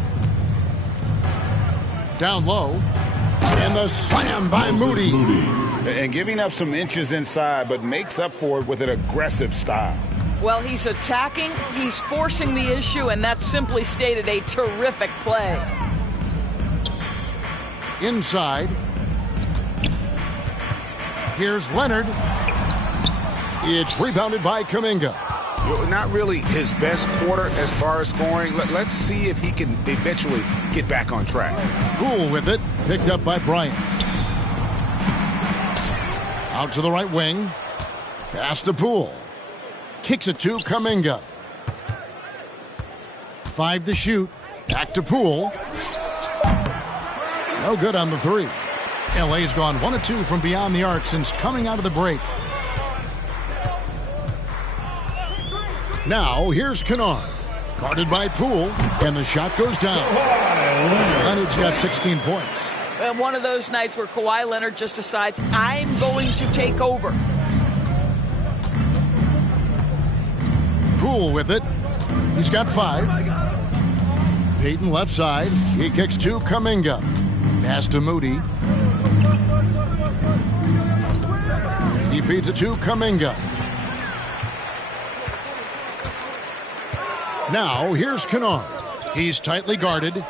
Down low. And the slam by Moody. And giving up some inches inside, but makes up for it with an aggressive style. Well, he's attacking, he's forcing the issue, and that's simply stated a terrific play. Inside. Here's Leonard. It's rebounded by Kuminga. Not really his best quarter as far as scoring. Let's see if he can eventually get back on track. Poole with it, picked up by Bryant. Out to the right wing. Pass to Poole. Kicks it to Kuminga. 5 to shoot. Back to Poole. No good on the three. LA's gone 1 of 2 from beyond the arc since coming out of the break. Now here's Kennard. Guarded by Poole, and the shot goes down. Leonard's got 16 points. And one of those nights where Kawhi Leonard just decides, I'm going to take over. Poole with it. He's got 5. Payton left side. He kicks to Kuminga. Pass to Moody. He feeds it to Kuminga. Now here's Kennard. He's tightly guarded.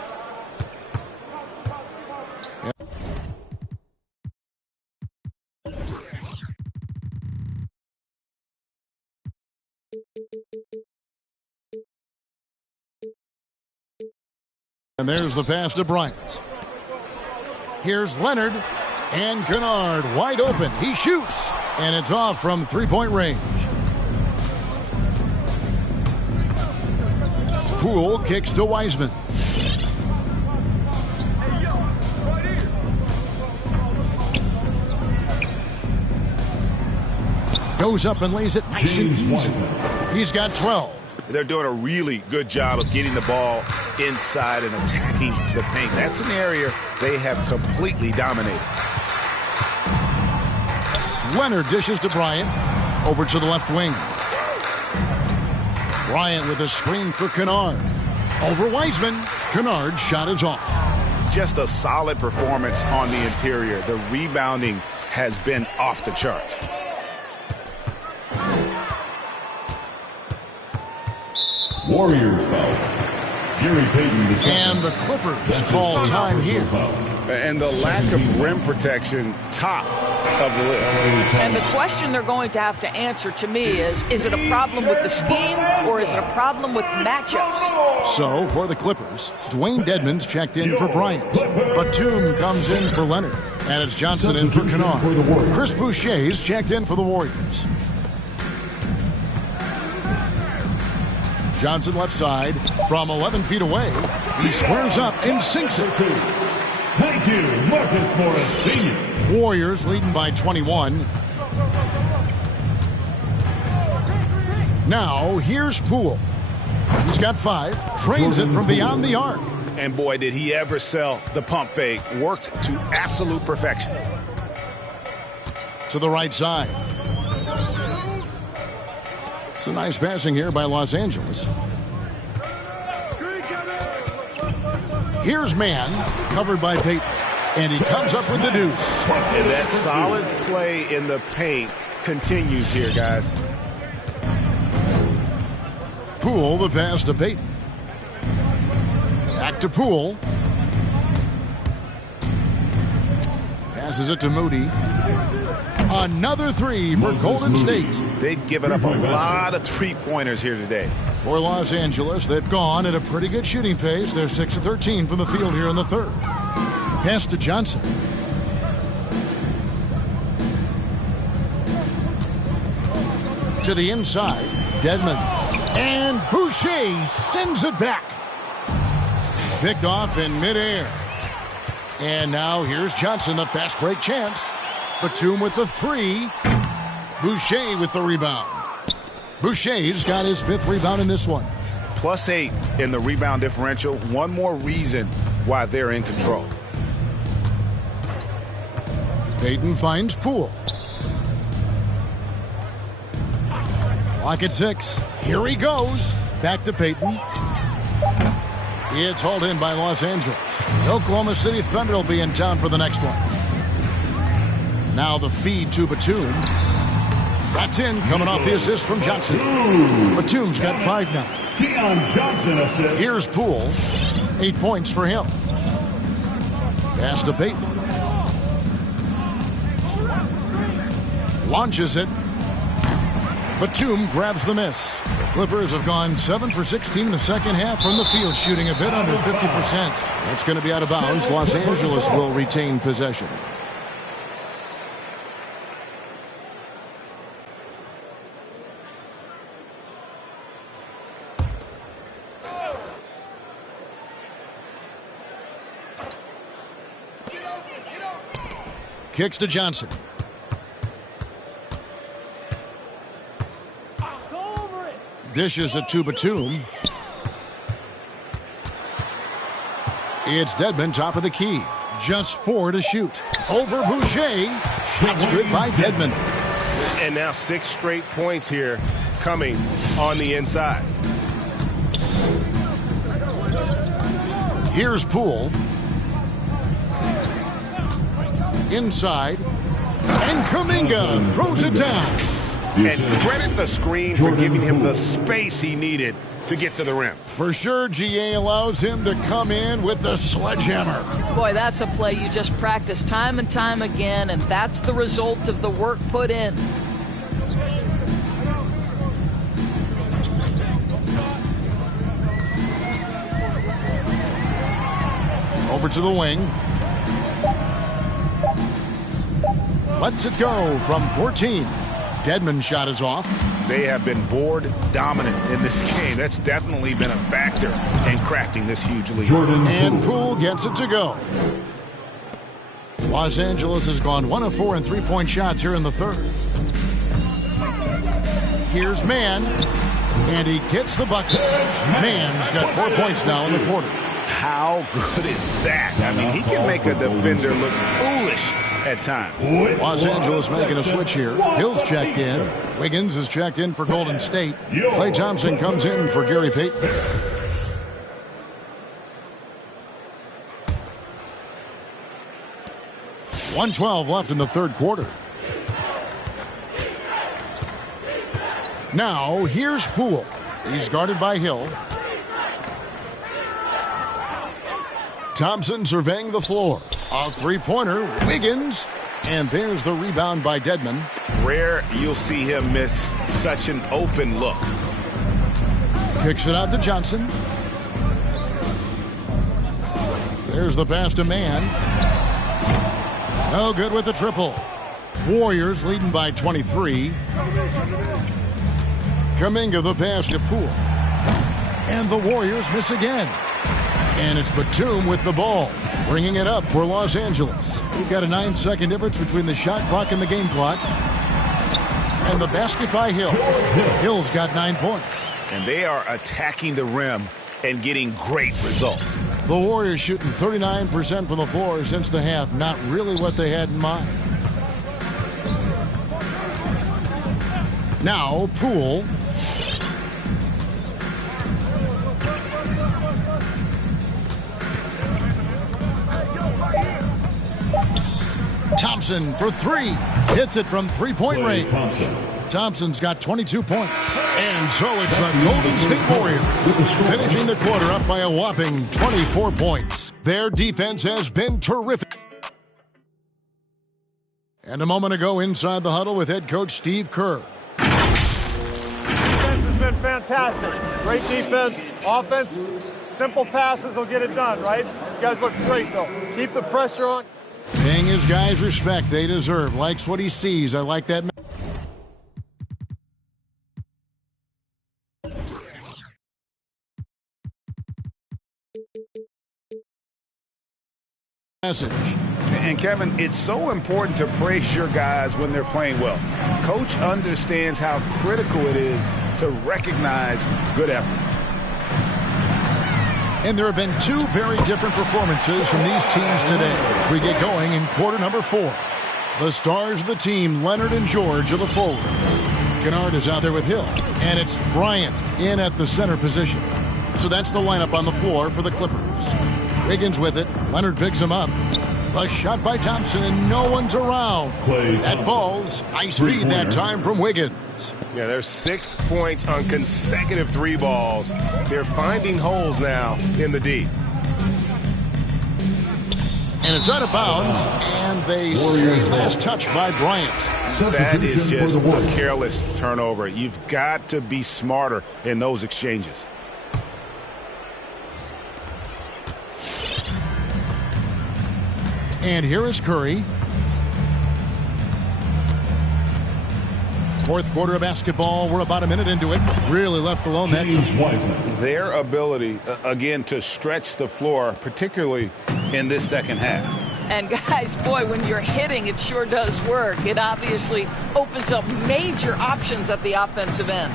And there's the pass to Bryant. Here's Leonard, and Kennard wide open. He shoots, and it's off from three-point range. Poole kicks to Wiseman. Goes up and lays it nice and easy. He's got 12. They're doing a really good job of getting the ball inside and attacking the paint. That's an area they have completely dominated. Leonard dishes to Bryant. Over to the left wing. Bryant with a screen for Kennard. Over Wiseman. Kennard's shot is off. Just a solid performance on the interior. The rebounding has been off the charts. Warriors foul. Gary Payton. And the Clippers call time here. And the lack of rim protection, top of the list. And the question they're going to have to answer to me is it a problem with the scheme or is it a problem with matchups? So for the Clippers, Dwayne Dedmon's checked in for Bryant. Batum comes in for Leonard. And it's Johnson in for Kennard. Chris Boucher's checked in for the Warriors. Johnson left side from 11 feet away. He squares up and sinks it. Thank you, Marcus Morris Sr. Warriors leading by 21. Now here's Poole. He's got 5. Trains it from beyond the arc. And boy, did he ever sell the pump fake. Worked to absolute perfection. To the right side. It's a nice passing here by Los Angeles. Here's Mann, covered by Payton. And he comes up with the deuce. And that solid play in the paint continues here, guys. Poole, the pass to Payton. Back to Poole. Passes it to Moody. Another 3 for Golden State. They've given up a lot of three-pointers here today. For Los Angeles, they've gone at a pretty good shooting pace. They're 6 of 13 from the field here in the third. Pass to Johnson. To the inside, Dedmon. And Boucher sends it back. Picked off in midair. And now here's Johnson, the fast break chance. Batum with the 3. Boucher with the rebound. Boucher's got his 5th rebound in this one. +8 in the rebound differential. One more reason why they're in control. Payton finds Poole. Clock at 6. Here he goes. Back to Payton. It's hauled in by Los Angeles. The Oklahoma City Thunder will be in town for the next one. Now the feed to Batum. That's in, coming off the assist from Johnson. Batum's got 5 now. Keon Johnson assist. Here's Poole. 8 points for him. Pass to Payton. Launches it. Batum grabs the miss. The Clippers have gone 7 for 16 in the second half from the field, shooting a bit under 50%. That's going to be out of bounds. Los Angeles will retain possession. Kicks to Johnson. Dishes it to Batum. It's Dedmon, top of the key. Just 4 to shoot. Over Boucher. Shots good by Dedmon. And now 6 straight points here coming on the inside. Here's Poole. Inside. And Kuminga throws it down. And credit the screen for giving him the space he needed to get to the rim. For sure, GA allows him to come in with the sledgehammer. Boy, that's a play you just practice time and time again, and that's the result of the work put in. Over to the wing. Lets it go from 14. Dedmon's shot is off. They have been board dominant in this game. That's definitely been a factor in crafting this huge lead. And Poole gets it to go. Los Angeles has gone 1 of 4 in three-point shots here in the third. Here's Mann, and he gets the bucket. Mann's got 4 points now in the quarter. How good is that? I mean, he can make a defender look foolish at times. Los Angeles making a switch here. Hill's checked in. Wiggins is checked in for Golden State. Klay Thompson comes in for Gary Payton. .112 left in the third quarter. Now here's Poole. He's guarded by Hill. Thompson surveying the floor. A three-pointer, Wiggins, and there's the rebound by Dedmon. Rare you'll see him miss such an open look. Kicks it out to Johnson. There's the pass to Mann. No good with the triple. Warriors leading by 23. Kuminga the pass to Poole. And the Warriors miss again. And it's Batum with the ball, bringing it up for Los Angeles. We've got a 9-second difference between the shot clock and the game clock. And the basket by Hill. Hill's got 9 points. And they are attacking the rim and getting great results. The Warriors shooting 39% from the floor since the half. Not really what they had in mind. Now, Poole. Thompson for 3. Hits it from three-point range. Thompson's got 22 points. And so it's the Golden State Warriors finishing the quarter up by a whopping 24 points. Their defense has been terrific. And a moment ago inside the huddle with head coach Steve Kerr. Defense has been fantastic. Great defense. Offense, simple passes will get it done, right? You guys look great, though. Keep the pressure on. Paying his guys respect they deserve. Likes what he sees. I like that message. And Kevin, it's so important to praise your guys when they're playing well. Coach understands how critical it is to recognize good effort. And there have been 2 very different performances from these teams today as we get going in quarter number 4. The stars of the team, Leonard and George, are the forwards. Kennard is out there with Hill. And it's Bryant in at the center position. So that's the lineup on the floor for the Clippers. Wiggins with it. Leonard picks him up. A shot by Thompson, and no one's around. That ball's nice feed that time from Wiggins. Yeah, there's 6 points on consecutive 3 balls. They're finding holes now in the D. And it's out of bounds, and they say last touch by Bryant. That is just a careless turnover. You've got to be smarter in those exchanges. And here is Curry. Fourth quarter of basketball. We're about a minute into it. Really left alone that time. Their ability, again, to stretch the floor, particularly in this second half. And guys, boy, when you're hitting, it sure does work. It obviously opens up major options at the offensive end.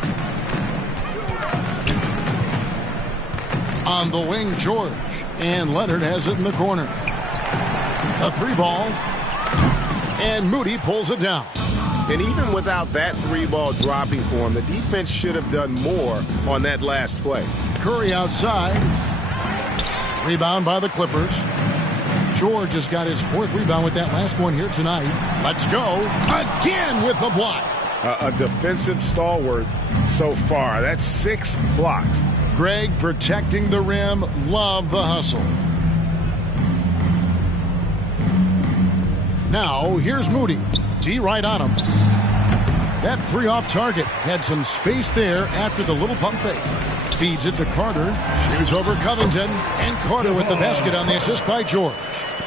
On the wing, George. And Leonard has it in the corner. A 3-ball. And Moody pulls it down. And even without that 3-ball dropping for him, the defense should have done more on that last play. Curry outside. Rebound by the Clippers. George has got his 4th rebound with that last one here tonight. Let's go. Again with the block. A defensive stalwart so far. That's 6 blocks. Greg protecting the rim. Love the hustle. Now, here's Moody. D right on him. That 3 off target. Had some space there after the little pump fake. Feeds it to Carter. Shoots over Covington. And Carter with the basket on the assist by George.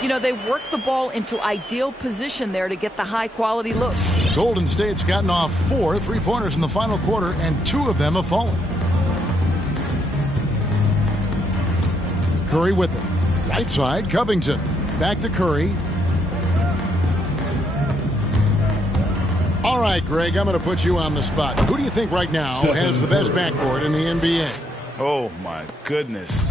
You know, they worked the ball into ideal position there to get the high-quality look. Golden State's gotten off 4 3-pointers in the final quarter, and 2 of them have fallen. Curry with it. Right side, Covington. Back to Curry. All right, Greg, I'm going to put you on the spot. Who do you think right now has the best backcourt in the NBA? Oh, my goodness.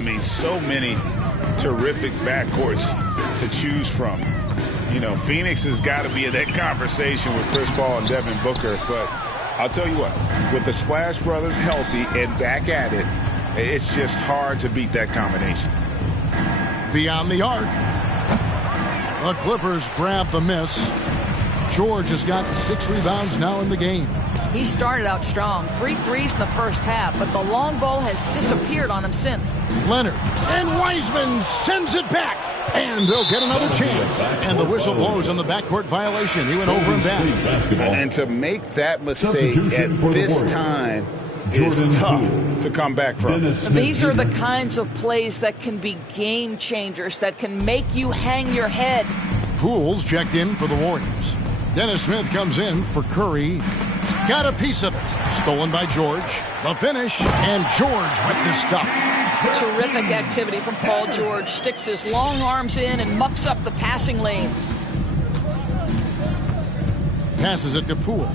I mean, so many terrific backcourts to choose from. You know, Phoenix has got to be in that conversation with Chris Paul and Devin Booker. But I'll tell you what, with the Splash Brothers healthy and back at it, it's just hard to beat that combination. Beyond the arc. The Clippers grab the miss. George has got 6 rebounds now in the game. He started out strong. 3 threes in the first half, but the long ball has disappeared on him since. Leonard. And Wiseman sends it back. And they'll get another chance. And the whistle blows on the backcourt violation. He went over and back. And to make that mistake at this time is tough to come back from. These are the kinds of plays that can be game changers, that can make you hang your head. Pools checked in for the Warriors. Dennis Smith comes in for Curry. Got a piece of it. Stolen by George. The finish, and George with the stuff. Terrific activity from Paul George. Sticks his long arms in and mucks up the passing lanes. Passes it to Poole.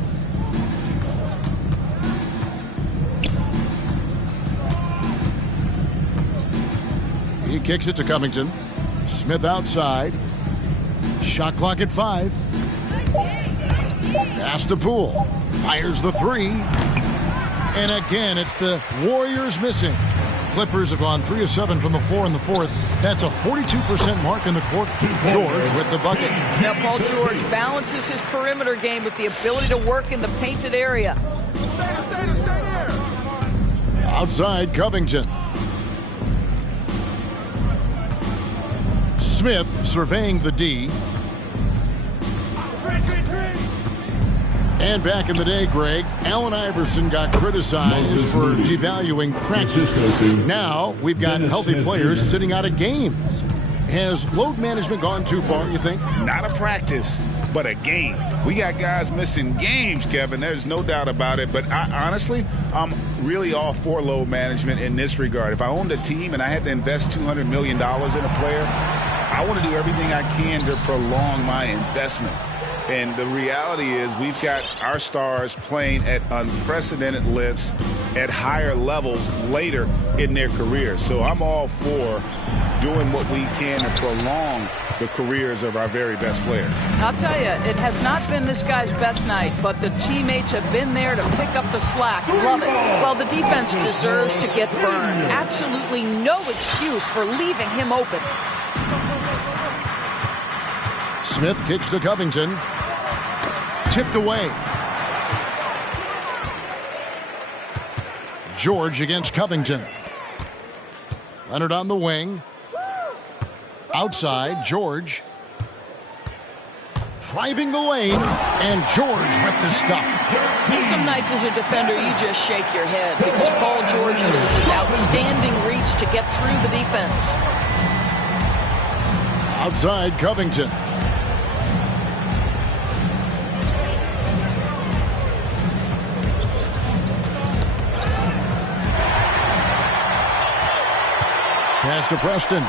He kicks it to Covington. Smith outside. Shot clock at 5. Pass to Poole. Fires the 3. And again, it's the Warriors missing. Clippers have gone 3 of 7 from the floor in the 4th. That's a 42% mark in the quarter. George with the bucket. Now Paul George balances his perimeter game with the ability to work in the painted area. Outside, Covington. Smith surveying the D. And back in the day, Greg, Allen Iverson got criticized for devaluing practice. Now we've got healthy players sitting out of games. Has load management gone too far, you think? Not a practice, but a game. We got guys missing games, Kevin. There's no doubt about it. But honestly, I'm really all for load management in this regard. If I owned a team and I had to invest $200 million in a player, I want to do everything I can to prolong my investment. And the reality is we've got our stars playing at unprecedented lifts at higher levels later in their careers. So I'm all for doing what we can to prolong the careers of our very best players. I'll tell you, it has not been this guy's best night, but the teammates have been there to pick up the slack. Love it. Well, the defense deserves to get burned. Absolutely no excuse for leaving him open. Smith kicks to Covington. Tipped away. George against Covington. Leonard on the wing. Outside, George. Driving the lane, and George with the stuff. Some nights as a defender, you just shake your head because Paul George uses his outstanding reach to get through the defense. Outside, Covington. Pass to Preston.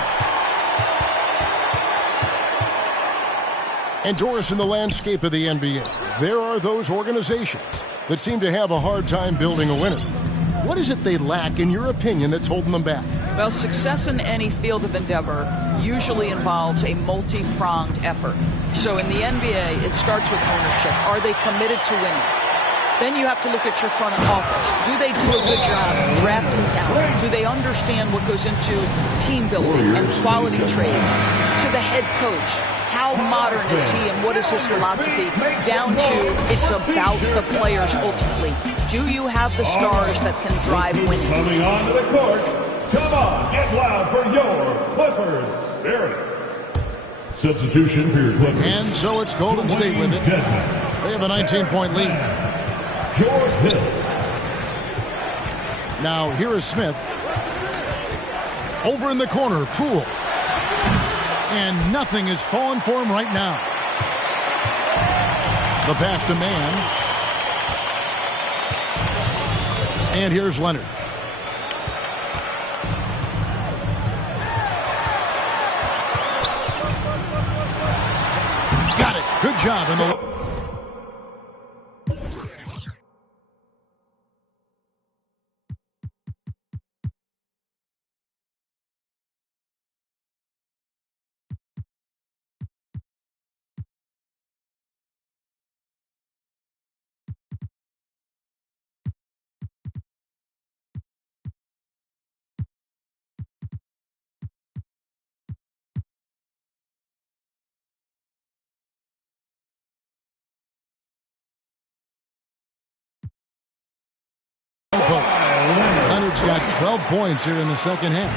And Doris, in the landscape of the NBA, there are those organizations that seem to have a hard time building a winner. What is it they lack, in your opinion, that's holding them back? Well, success in any field of endeavor usually involves a multi-pronged effort. So in the NBA, it starts with ownership. Are they committed to winning? Then you have to look at your front office. Do they do a good job drafting talent? Do they understand what goes into team building and quality trades? To the head coach. How modern is he and what is his philosophy? Down to it's about the players ultimately. Do you have the stars that can drive winning? Coming onto the court, come on, get loud for your Clippers Spirit. Substitution for your Clippers. And so it's Golden State with it. They have a 19-point lead. George Hill. Now here is Smith. Over in the corner, Poole. And nothing is falling for him right now. The pass to Mann. And here's Leonard. Got it. Good job in the... Leonard's got 12 points here in the second half.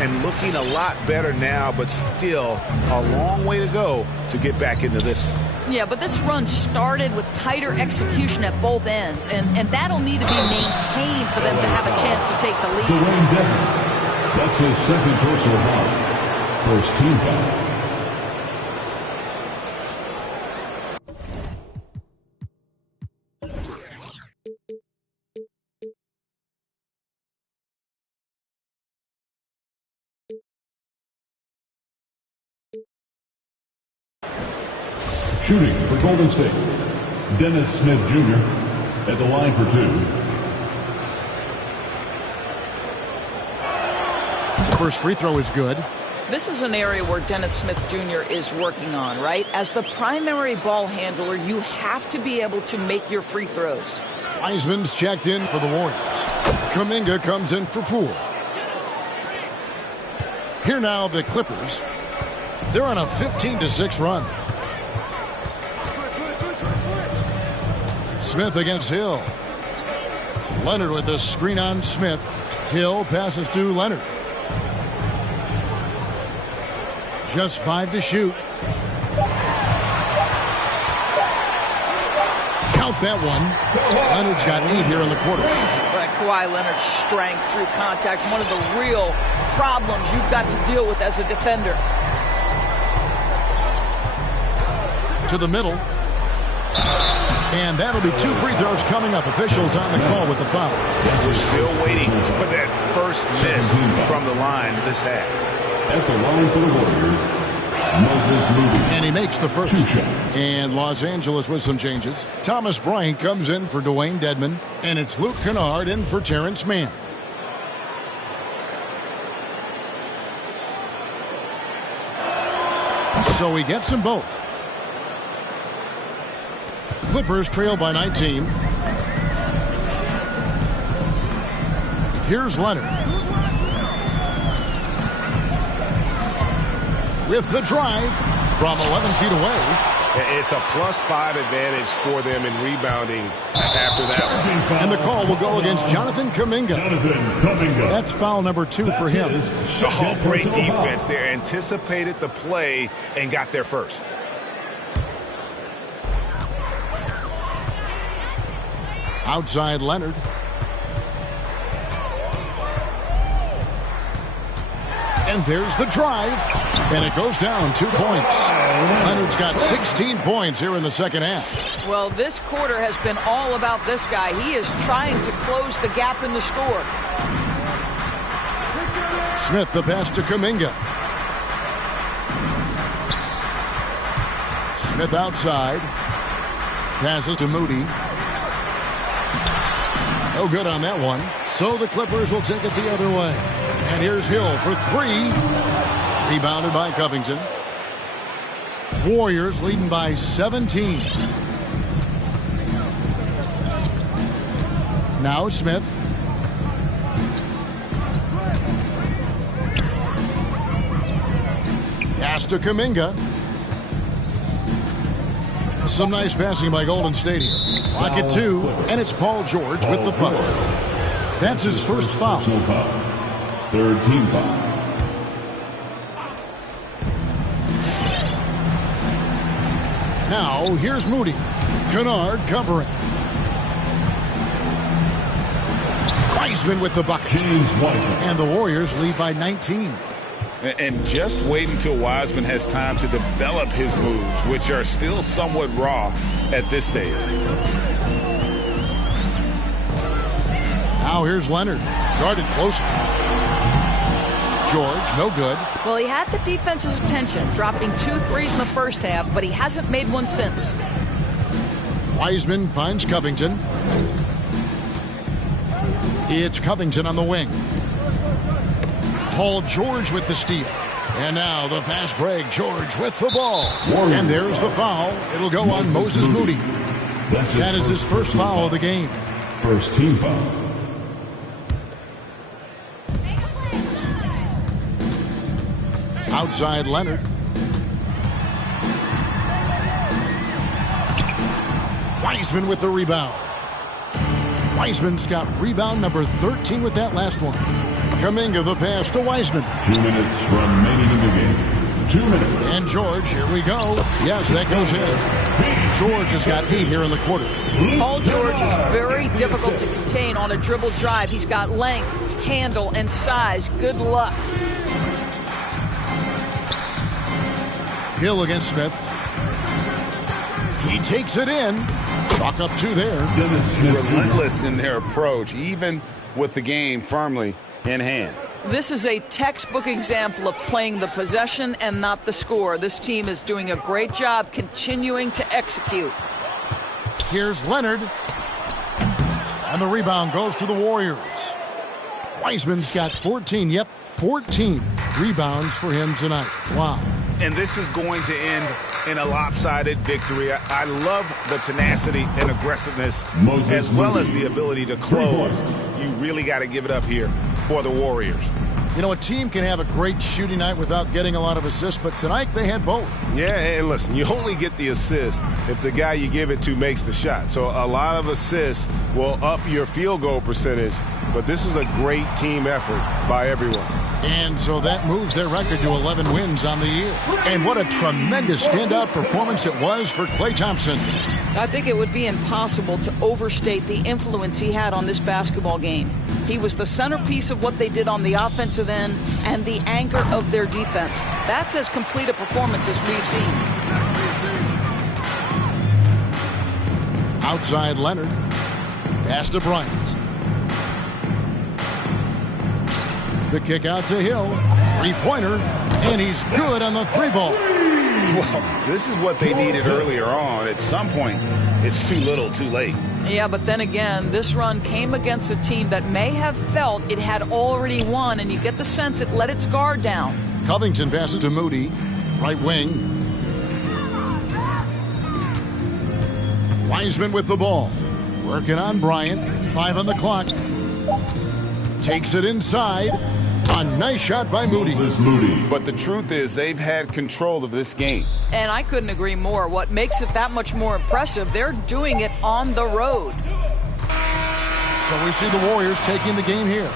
And looking a lot better now, but still a long way to go to get back into this one. Yeah, but this run started with tighter execution at both ends, and that'll need to be maintained for them to have a chance to take the lead. Dwayne Dedmon. That's his second personal foul. First team foul. Shooting for Golden State, Dennis Smith Jr. at the line for two. The first free throw is good. This is an area where Dennis Smith Jr. is working on, right? As the primary ball handler, you have to be able to make your free throws. Wiseman's checked in for the Warriors. Kuminga comes in for Poole. Here now, the Clippers. They're on a 15-6 run. Smith against Hill. Leonard with a screen on Smith. Hill passes to Leonard. Just 5 to shoot. Count that one. Leonard's got 8 here in the quarter. But Kawhi Leonard's strength through contact, one of the real problems you've got to deal with as a defender. To the middle. And that'll be 2 free throws coming up. Officials on the call with the foul. We're still waiting for that first miss from the line this half. At the line for the Warriors, Moses Moody. And he makes the first. And Los Angeles with some changes. Thomas Bryant comes in for Dwayne Dedmon. And it's Luke Kennard in for Terrence Mann. So he gets them both. Clippers trail by 19. Here's Leonard. With the drive from 11 feet away. It's a +5 advantage for them in rebounding after that one. And the call will go against Jonathan Kuminga. That's foul number 2 for him. Oh, great defense there. Anticipated the play and got there first. Outside Leonard. And there's the drive. And it goes down 2 points. Leonard's got 16 points here in the second half. Well, this quarter has been all about this guy. He is trying to close the gap in the score. Smith, the pass to Kuminga. Smith outside. Passes to Moody. No good on that one. So the Clippers will take it the other way. And here's Hill for 3. Rebounded by Covington. Warriors leading by 17. Now Smith. Pass to Kuminga. Some nice passing by Golden State here. Clock at 2, and it's Paul George with the foul. That's his first foul. Third team foul. Now, here's Moody. Kennard covering. Wiseman with the bucket. And the Warriors lead by 19. And just wait until Wiseman has time to develop his moves, which are still somewhat raw at this stage. Now here's Leonard. Guarded closer. George, no good. Well, he had the defense's attention, dropping 2 threes in the first half, but he hasn't made one since. Wiseman finds Covington. It's Covington on the wing. Paul George with the steal. And now the fast break. George with the ball. And there's the foul. It'll go on Moses Moody. That is his first foul of the game. First team foul. Outside Leonard. Wiseman with the rebound. Wiseman's got rebound number 13 with that last one. Kuminga the pass to Wiseman. 2 minutes remaining in the game. 2 minutes. And George, here we go. Yes, that goes in. George has got 8 here in the quarter. Paul George is very difficult to contain on a dribble drive. He's got length, handle, and size. Good luck. Hill against Smith. He takes it in. Chalk up 2 there. Relentless in their approach, even with the game firmly in hand. This is a textbook example of playing the possession and not the score. This team is doing a great job continuing to execute. Here's Leonard. And the rebound goes to the Warriors. Wiseman's got 14. Yep, 14 rebounds for him tonight. Wow. And this is going to end in a lopsided victory. I love the tenacity and aggressiveness as well as the ability to close. You really got to give it up here for the Warriors. You know, a team can have a great shooting night without getting a lot of assists, but tonight they had both. Yeah, and listen, you only get the assist if the guy you give it to makes the shot. So a lot of assists will up your field goal percentage, but this was a great team effort by everyone. And so that moves their record to 11 wins on the year. And what a tremendous standout performance it was for Klay Thompson. I think it would be impossible to overstate the influence he had on this basketball game. He was the centerpiece of what they did on the offensive end and the anchor of their defense. That's as complete a performance as we've seen. Outside Leonard. Pass to Bryant. The kick out to Hill. Three-pointer. And he's good on the three ball. Well, this is what they needed earlier on. At some point, it's too little, too late. Yeah, but then again, this run came against a team that may have felt it had already won, and you get the sense it let its guard down. Covington passes to Moody. Right wing. Wiseman with the ball. Working on Bryant. 5 on the clock. Takes it inside. A nice shot by Moody. But the truth is they've had control of this game. And I couldn't agree more. What makes it that much more impressive, they're doing it on the road. So we see the Warriors taking the game here.